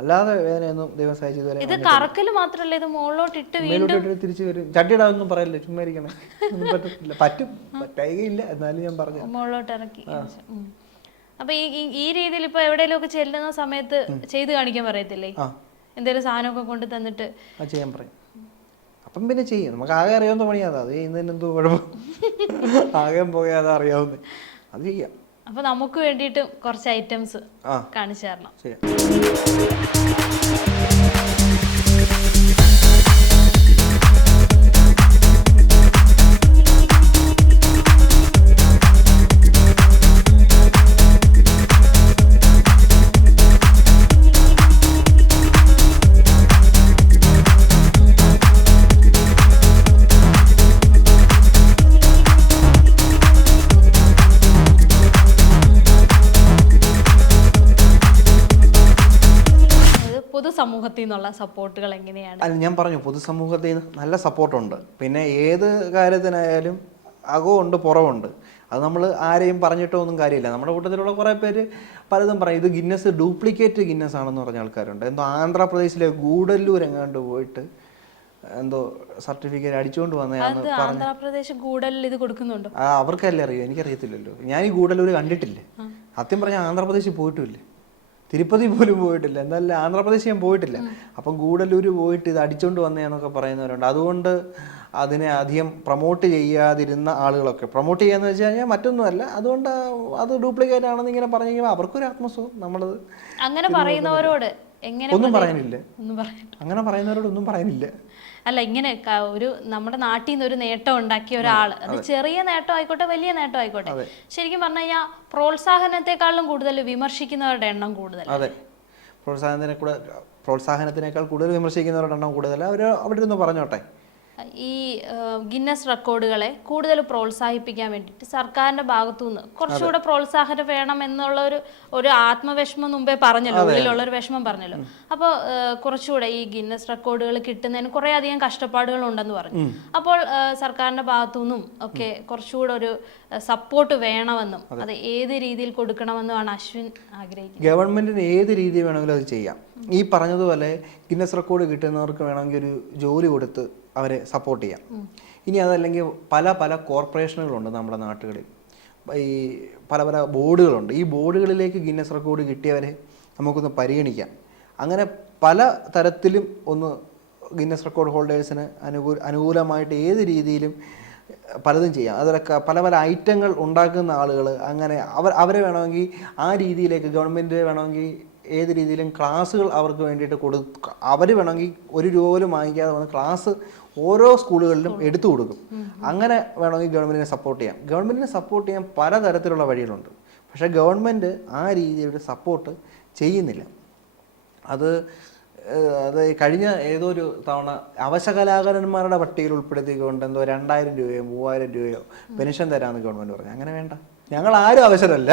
അല്ലാതെ വേദനയൊന്നും ദൈവം സഹായിച്ച് ഇതുവരെ. ഇത് കറക്കല് മാത്രല്ല, ഇത് മുകളിലോട്ട് ഇട്ട് വീണ്ടും തിരിച്ചു വരും. ചട്ടിയുടെ ഒന്നും പറയല്ലേ, ചുമ്മാ ഇരിക്കണേ. ഒന്നും പറ്റത്തില്ല. പറ്റുകയില്ല. എന്നാലും ഞാൻ പറഞ്ഞു മുകളിലോട്ട് ഇറക്കി. അപ്പൊ ഈ രീതിയിൽ ഇപ്പൊ എവിടെയെങ്കിലും ഒക്കെ ചെല്ലുന്ന സമയത്ത് ചെയ്ത് കാണിക്കാൻ പറയത്തില്ലേ? എന്തെങ്കിലും സാധനമൊക്കെ കൊണ്ട് തന്നിട്ട് ചെയ്യാൻ പറയും. അപ്പം പിന്നെ ചെയ്യും. നമുക്ക് ആകെ അറിയാവുന്ന പണിയാ അത്. ചെയ്യുന്നതിന് എന്തോ കുഴപ്പം. ആകെ പോകാതെ അറിയാവുന്ന അത് ചെയ്യാം. അപ്പൊ നമുക്ക് വേണ്ടിയിട്ട് കുറച്ച് ഐറ്റംസ് കാണിച്ചു തരണം. പൊതുസമൂഹത്തിൽ നിന്നുള്ള സപ്പോർട്ടുകൾ എങ്ങനെയാണ്? അല്ല, ഞാൻ പറഞ്ഞു പൊതുസമൂഹത്തിൽ നിന്ന് നല്ല സപ്പോർട്ടുണ്ട്. പിന്നെ ഏത് കാര്യത്തിനായാലും അകമുണ്ട് പുറമുണ്ട്. അത് നമ്മൾ ആരെയും പറഞ്ഞിട്ടോ ഒന്നും കാര്യമില്ല. നമ്മുടെ കൂട്ടത്തിലുള്ള കുറേ പേര് പലതും പറയും. ഇത് ഗിന്നസ് ഡ്യൂപ്ലിക്കേറ്റ് ഗിന്നസ് ആണെന്ന് പറഞ്ഞ ആൾക്കാരുണ്ട്. എന്തോ ആന്ധ്രാപ്രദേശിലെ ഗൂഡല്ലൂർ എങ്ങാണ്ട് പോയിട്ട് എന്തോ സർട്ടിഫിക്കറ്റ് അടിച്ചുകൊണ്ട് വന്നതാണെന്ന് പറഞ്ഞു. ആന്ധ്രാപ്രദേശ് ഗൂഡലിൽ ഇത് കൊടുക്കുന്നുണ്ടോ? അവർക്കല്ലേ അറിയൂ, എനിക്കറിയത്തില്ലല്ലോ. ഞാൻ ഈ ഗൂഡല്ലൂർ കണ്ടിട്ടില്ലേ. സത്യം പറഞ്ഞാൽ ആന്ധ്രാപ്രദേശിൽ പോയിട്ടുമില്ല. തിരുപ്പതി പോലും പോയിട്ടില്ല. എന്നാലും ആന്ധ്രാപ്രദേശ് ഞാൻ പോയിട്ടില്ല. അപ്പം ഗൂഡല്ലൂർ പോയിട്ട് ഇത് അടിച്ചുകൊണ്ട് വന്നതെന്നൊക്കെ പറയുന്നവരുണ്ട്. അതുകൊണ്ട് അതിനെ അധികം പ്രൊമോട്ട് ചെയ്യാതിരുന്ന ആളുകളൊക്കെ, പ്രൊമോട്ട് ചെയ്യാന്ന് വെച്ച് കഴിഞ്ഞാൽ മറ്റൊന്നുമല്ല, അതുകൊണ്ട് അത് ഡ്യൂപ്ലിക്കേറ്റ് ആണെന്ന് ഇങ്ങനെ പറഞ്ഞു കഴിഞ്ഞാൽ അവർക്കൊരു ആത്മസുഖം. നമ്മളത് അങ്ങനെ പറയുന്നവരോട് ഒന്നും പറയാനില്ല. അങ്ങനെ പറയുന്നവരോട് ഒന്നും പറയാനില്ല. അല്ല, ഇങ്ങനെ ഒരു നമ്മുടെ നാട്ടിൽ നിന്ന് ഒരു നേട്ടം ഉണ്ടാക്കിയ ഒരാള്, അത് ചെറിയ നേട്ടം ആയിക്കോട്ടെ വലിയ നേട്ടം ആയിക്കോട്ടെ, ശരിക്കും പറഞ്ഞു കഴിഞ്ഞാൽ പ്രോത്സാഹനത്തെക്കാളും കൂടുതൽ വിമർശിക്കുന്നവരുടെ എണ്ണം കൂടുതൽ. അതെ, പ്രോത്സാഹനത്തിനേക്കാൾ കൂടുതൽ വിമർശിക്കുന്നവരുടെ എണ്ണം കൂടുതൽ. അവർ അവിടെ ഇരുന്ന് പറഞ്ഞോട്ടെ. ഈ ഗിന്നസ് റെക്കോർഡുകളെ കൂടുതൽ പ്രോത്സാഹിപ്പിക്കാൻ വേണ്ടിയിട്ട് സർക്കാരിന്റെ ഭാഗത്തുനിന്ന് കുറച്ചുകൂടെ പ്രോത്സാഹനം വേണം എന്നുള്ള ഒരു ആത്മവിഷമം മുമ്പേ പറഞ്ഞല്ലോ, ഉള്ളിലുള്ള ഒരു വിഷമം പറഞ്ഞല്ലോ. അപ്പോൾ കുറച്ചുകൂടെ ഈ ഗിന്നസ് റെക്കോർഡുകൾ കിട്ടുന്നതിന് കുറേ അധികം കഷ്ടപ്പാടുകൾ ഉണ്ടെന്ന് പറഞ്ഞു. അപ്പോൾ സർക്കാരിന്റെ ഭാഗത്തുനിന്നും ഒക്കെ കുറച്ചുകൂടെ ഒരു സപ്പോർട്ട് വേണമെന്നും അത് ഏത് രീതിയിൽ കൊടുക്കണമെന്നുമാണ് അശ്വിൻ ആഗ്രഹിക്കുന്നത്. ഗവൺമെന്റിന് ഏത് രീതി വേണമെങ്കിലും അത് ചെയ്യാം. ഈ പറഞ്ഞതുപോലെ ഗിന്നസ് റെക്കോർഡ് കിട്ടുന്നവർക്ക് വേണമെങ്കിൽ ഒരു ജോലി കൊടുത്ത് അവരെ സപ്പോർട്ട് ചെയ്യാം. ഇനി അതല്ലെങ്കിൽ പല പല കോർപ്പറേഷനുകളുണ്ട് നമ്മുടെ നാട്ടുകളിൽ. ഈ പല പല ബോർഡുകളുണ്ട്. ഈ ബോർഡുകളിലേക്ക് ഗിന്നസ് റെക്കോർഡ് കിട്ടിയവരെ നമുക്കൊന്ന് പരിഗണിക്കാം. അങ്ങനെ പല തരത്തിലും ഒന്ന് ഗിന്നസ് റെക്കോർഡ് ഹോൾഡേഴ്സിന് അനുകൂലമായിട്ട് ഏത് രീതിയിലും പലതും ചെയ്യാം. അതിലൊക്കെ പല പല ഐറ്റങ്ങൾ ഉണ്ടാക്കുന്ന ആളുകൾ, അങ്ങനെ അവരെ വേണമെങ്കിൽ ആ രീതിയിലേക്ക് ഗവൺമെൻറ് വേണമെങ്കിൽ ഏത് രീതിയിലും ക്ലാസ്സുകൾ അവർക്ക് വേണ്ടിയിട്ട് അവർ വേണമെങ്കിൽ ₹1 പോലും വാങ്ങിക്കാതെ വന്ന് ക്ലാസ് ഓരോ സ്കൂളുകളിലും എടുത്തു കൊടുക്കും. അങ്ങനെ വേണമെങ്കിൽ ഗവൺമെൻറ്റിനെ സപ്പോർട്ട് ചെയ്യാം. ഗവൺമെൻറ്റിനെ സപ്പോർട്ട് ചെയ്യാൻ പലതരത്തിലുള്ള വഴികളുണ്ട്. പക്ഷേ ഗവൺമെൻറ് ആ രീതിയിലൊരു സപ്പോർട്ട് ചെയ്യുന്നില്ല. അത് അത് കഴിഞ്ഞ ഏതോ ഒരു തവണ അവശകലാകാരന്മാരുടെ പട്ടികയിൽ ഉൾപ്പെടുത്തിക്കൊണ്ട് എന്തോ 2000 രൂപയോ 3000 രൂപയോ പെൻഷൻ തരാമെന്ന് ഗവൺമെൻറ് പറഞ്ഞു. അങ്ങനെ വേണ്ട, ഞങ്ങൾ ആരും അവശരല്ല.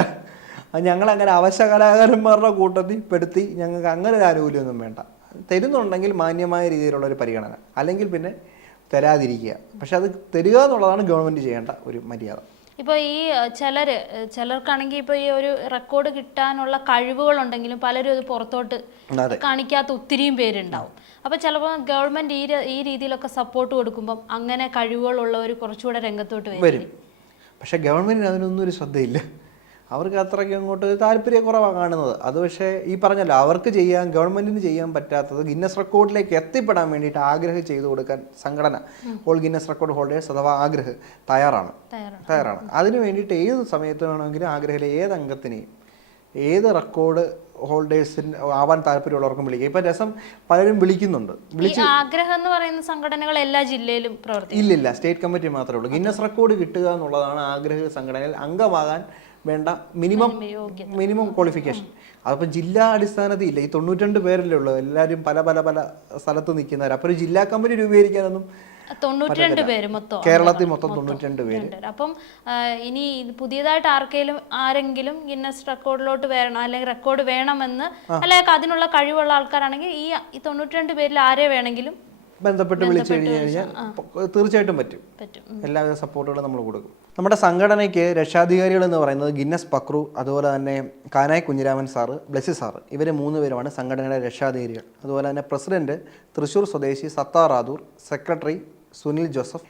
ഞങ്ങളങ്ങനെ അവശകലാകാരന്മാരുടെ കൂട്ടത്തിൽ പെടുത്തി ഞങ്ങൾക്ക് അങ്ങനെ ഒരു ആനുകൂല്യമൊന്നും വേണ്ട. തരുന്നുണ്ടെങ്കിൽ മാന്യമായ രീതിയിലുള്ളൊരു പരിഗണന, അല്ലെങ്കിൽ പിന്നെ തരാതിരിക്കുക. പക്ഷെ അത് തരിക എന്നുള്ളതാണ് ഗവൺമെൻറ് ചെയ്യേണ്ട ഒരു മര്യാദ. ഇപ്പോൾ ഈ ചിലർക്കാണെങ്കിൽ ഇപ്പോൾ ഈ ഒരു റെക്കോർഡ് കിട്ടാനുള്ള കഴിവുകളുണ്ടെങ്കിലും പലരും അത് പുറത്തോട്ട് കാണിക്കാത്ത ഒത്തിരിയും പേരുണ്ടാവും. അപ്പോൾ ചിലപ്പോൾ ഗവൺമെൻറ് ഈ രീതിയിലൊക്കെ സപ്പോർട്ട് കൊടുക്കുമ്പം അങ്ങനെ കഴിവുകളുള്ളവർ കുറച്ചുകൂടെ രംഗത്തോട്ട് വരും. പക്ഷെ ഗവൺമെൻറ്റിന് അതിനൊന്നും ഒരു ശ്രദ്ധയില്ല. അവർക്ക് അത്രയ്ക്ക് അങ്ങോട്ട് താല്പര്യക്കുറവാണ് കാണുന്നത്. അത് പക്ഷേ ഈ പറഞ്ഞല്ലോ, അവർക്ക് ഗവൺമെൻറ്റിന് ചെയ്യാൻ പറ്റാത്തത് ഗിന്നസ് റെക്കോർഡിലേക്ക് എത്തിപ്പെടാൻ വേണ്ടിയിട്ട് ആഗ്രഹം ചെയ്തു കൊടുക്കാൻ സംഘടന ഓൾ ഗിന്നസ് റെക്കോർഡ് ഹോൾഡേഴ്സ് അഥവാ ആഗ്രഹ് തയ്യാറാണ്. അതിന് വേണ്ടിയിട്ട് ഏത് സമയത്ത് വേണമെങ്കിലും ആഗ്രഹിലെ ഏത് അംഗത്തിനെയും ഏത് റെക്കോർഡ് ഹോൾഡേഴ്സിന് ആവാൻ താല്പര്യമുള്ളവർക്കും വിളിക്കുക. ഇപ്പം രസം പലരും വിളിക്കുന്നുണ്ട്. ആഗ്രഹം എന്ന് പറയുന്ന സംഘടനകൾ എല്ലാ ജില്ലയിലും പ്രവർത്തിക്കും? ഇല്ലില്ല, സ്റ്റേറ്റ് കമ്മിറ്റി മാത്രമേ ഉള്ളൂ. ഗിന്നസ് റെക്കോർഡ് കിട്ടുക എന്നുള്ളതാണ് ആഗ്രഹ സംഘടനയിൽ അംഗമാകാൻ വേണ്ട മിനിമം ക്വാളിഫിക്കേഷൻ. അതിപ്പോൾ ജില്ലാ അടിസ്ഥാനത്തിൽ ഇല്ല. ഈ 92 പേരല്ലേ ഉള്ളൂ, എല്ലാവരും പല പല പല സ്ഥലത്ത് നിൽക്കുന്നവർ. അപ്പോൾ ഒരു ജില്ലാ കമ്മിറ്റി രൂപീകരിക്കാനൊന്നും 92 പേര് മൊത്തം, കേരളത്തിൽ മൊത്തം 92 പേര്. അപ്പം ഇനി പുതിയതായിട്ട് ആരെങ്കിലും ഗിന്നസ് റെക്കോർഡിലോട്ട് വരണം, അല്ലെങ്കിൽ റെക്കോർഡ് വേണമെന്ന്, അല്ലെങ്കിൽ അതിനുള്ള കഴിവുള്ള ആൾക്കാരാണെങ്കിൽ ഈ 92 പേരിൽ ആരെ വേണമെങ്കിലും ബന്ധപ്പെട്ട് വിളിച്ചു കഴിഞ്ഞാൽ തീർച്ചയായിട്ടും പറ്റും. എല്ലാവിധ സപ്പോർട്ടുകളും നമ്മൾ കൊടുക്കും. നമ്മുടെ സംഘടനയ്ക്ക് രക്ഷാധികാരികൾ എന്ന് പറയുന്നത് ഗിന്നസ് പക്രു, അതുപോലെ തന്നെ കാനായി കുഞ്ഞിരാമൻ സാറ്, ബ്ലെസി സാറ്, ഇവർ 3 പേരുമാണ് സംഘടനയുടെ രക്ഷാധികാരികൾ. അതുപോലെ തന്നെ പ്രസിഡന്റ് തൃശ്ശൂർ സ്വദേശി സത്താർ റാദൂർ, സെക്രട്ടറി സുനിൽ ജോസഫ്,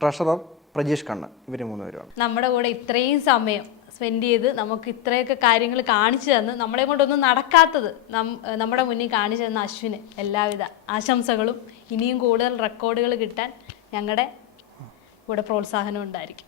ട്രഷറർ പ്രജീഷ് കണ്ണൻ, ഇവർ 3 പേരുമാണ്. നമ്മുടെ കൂടെ ഇത്രയും സമയം സ്പെൻഡ് ചെയ്ത് നമുക്ക് ഇത്രയൊക്കെ കാര്യങ്ങൾ കാണിച്ചു തന്ന് നമ്മളെ കൊണ്ടൊന്നും നടക്കാത്തത് നമ്മുടെ മുന്നിൽ കാണിച്ചു തന്ന അശ്വിന് എല്ലാവിധ ആശംസകളും. ഇനിയും കൂടുതൽ റെക്കോർഡുകൾ കിട്ടാൻ ഞങ്ങളുടെ കൂടെ പ്രോത്സാഹനം ഉണ്ടായിരിക്കും.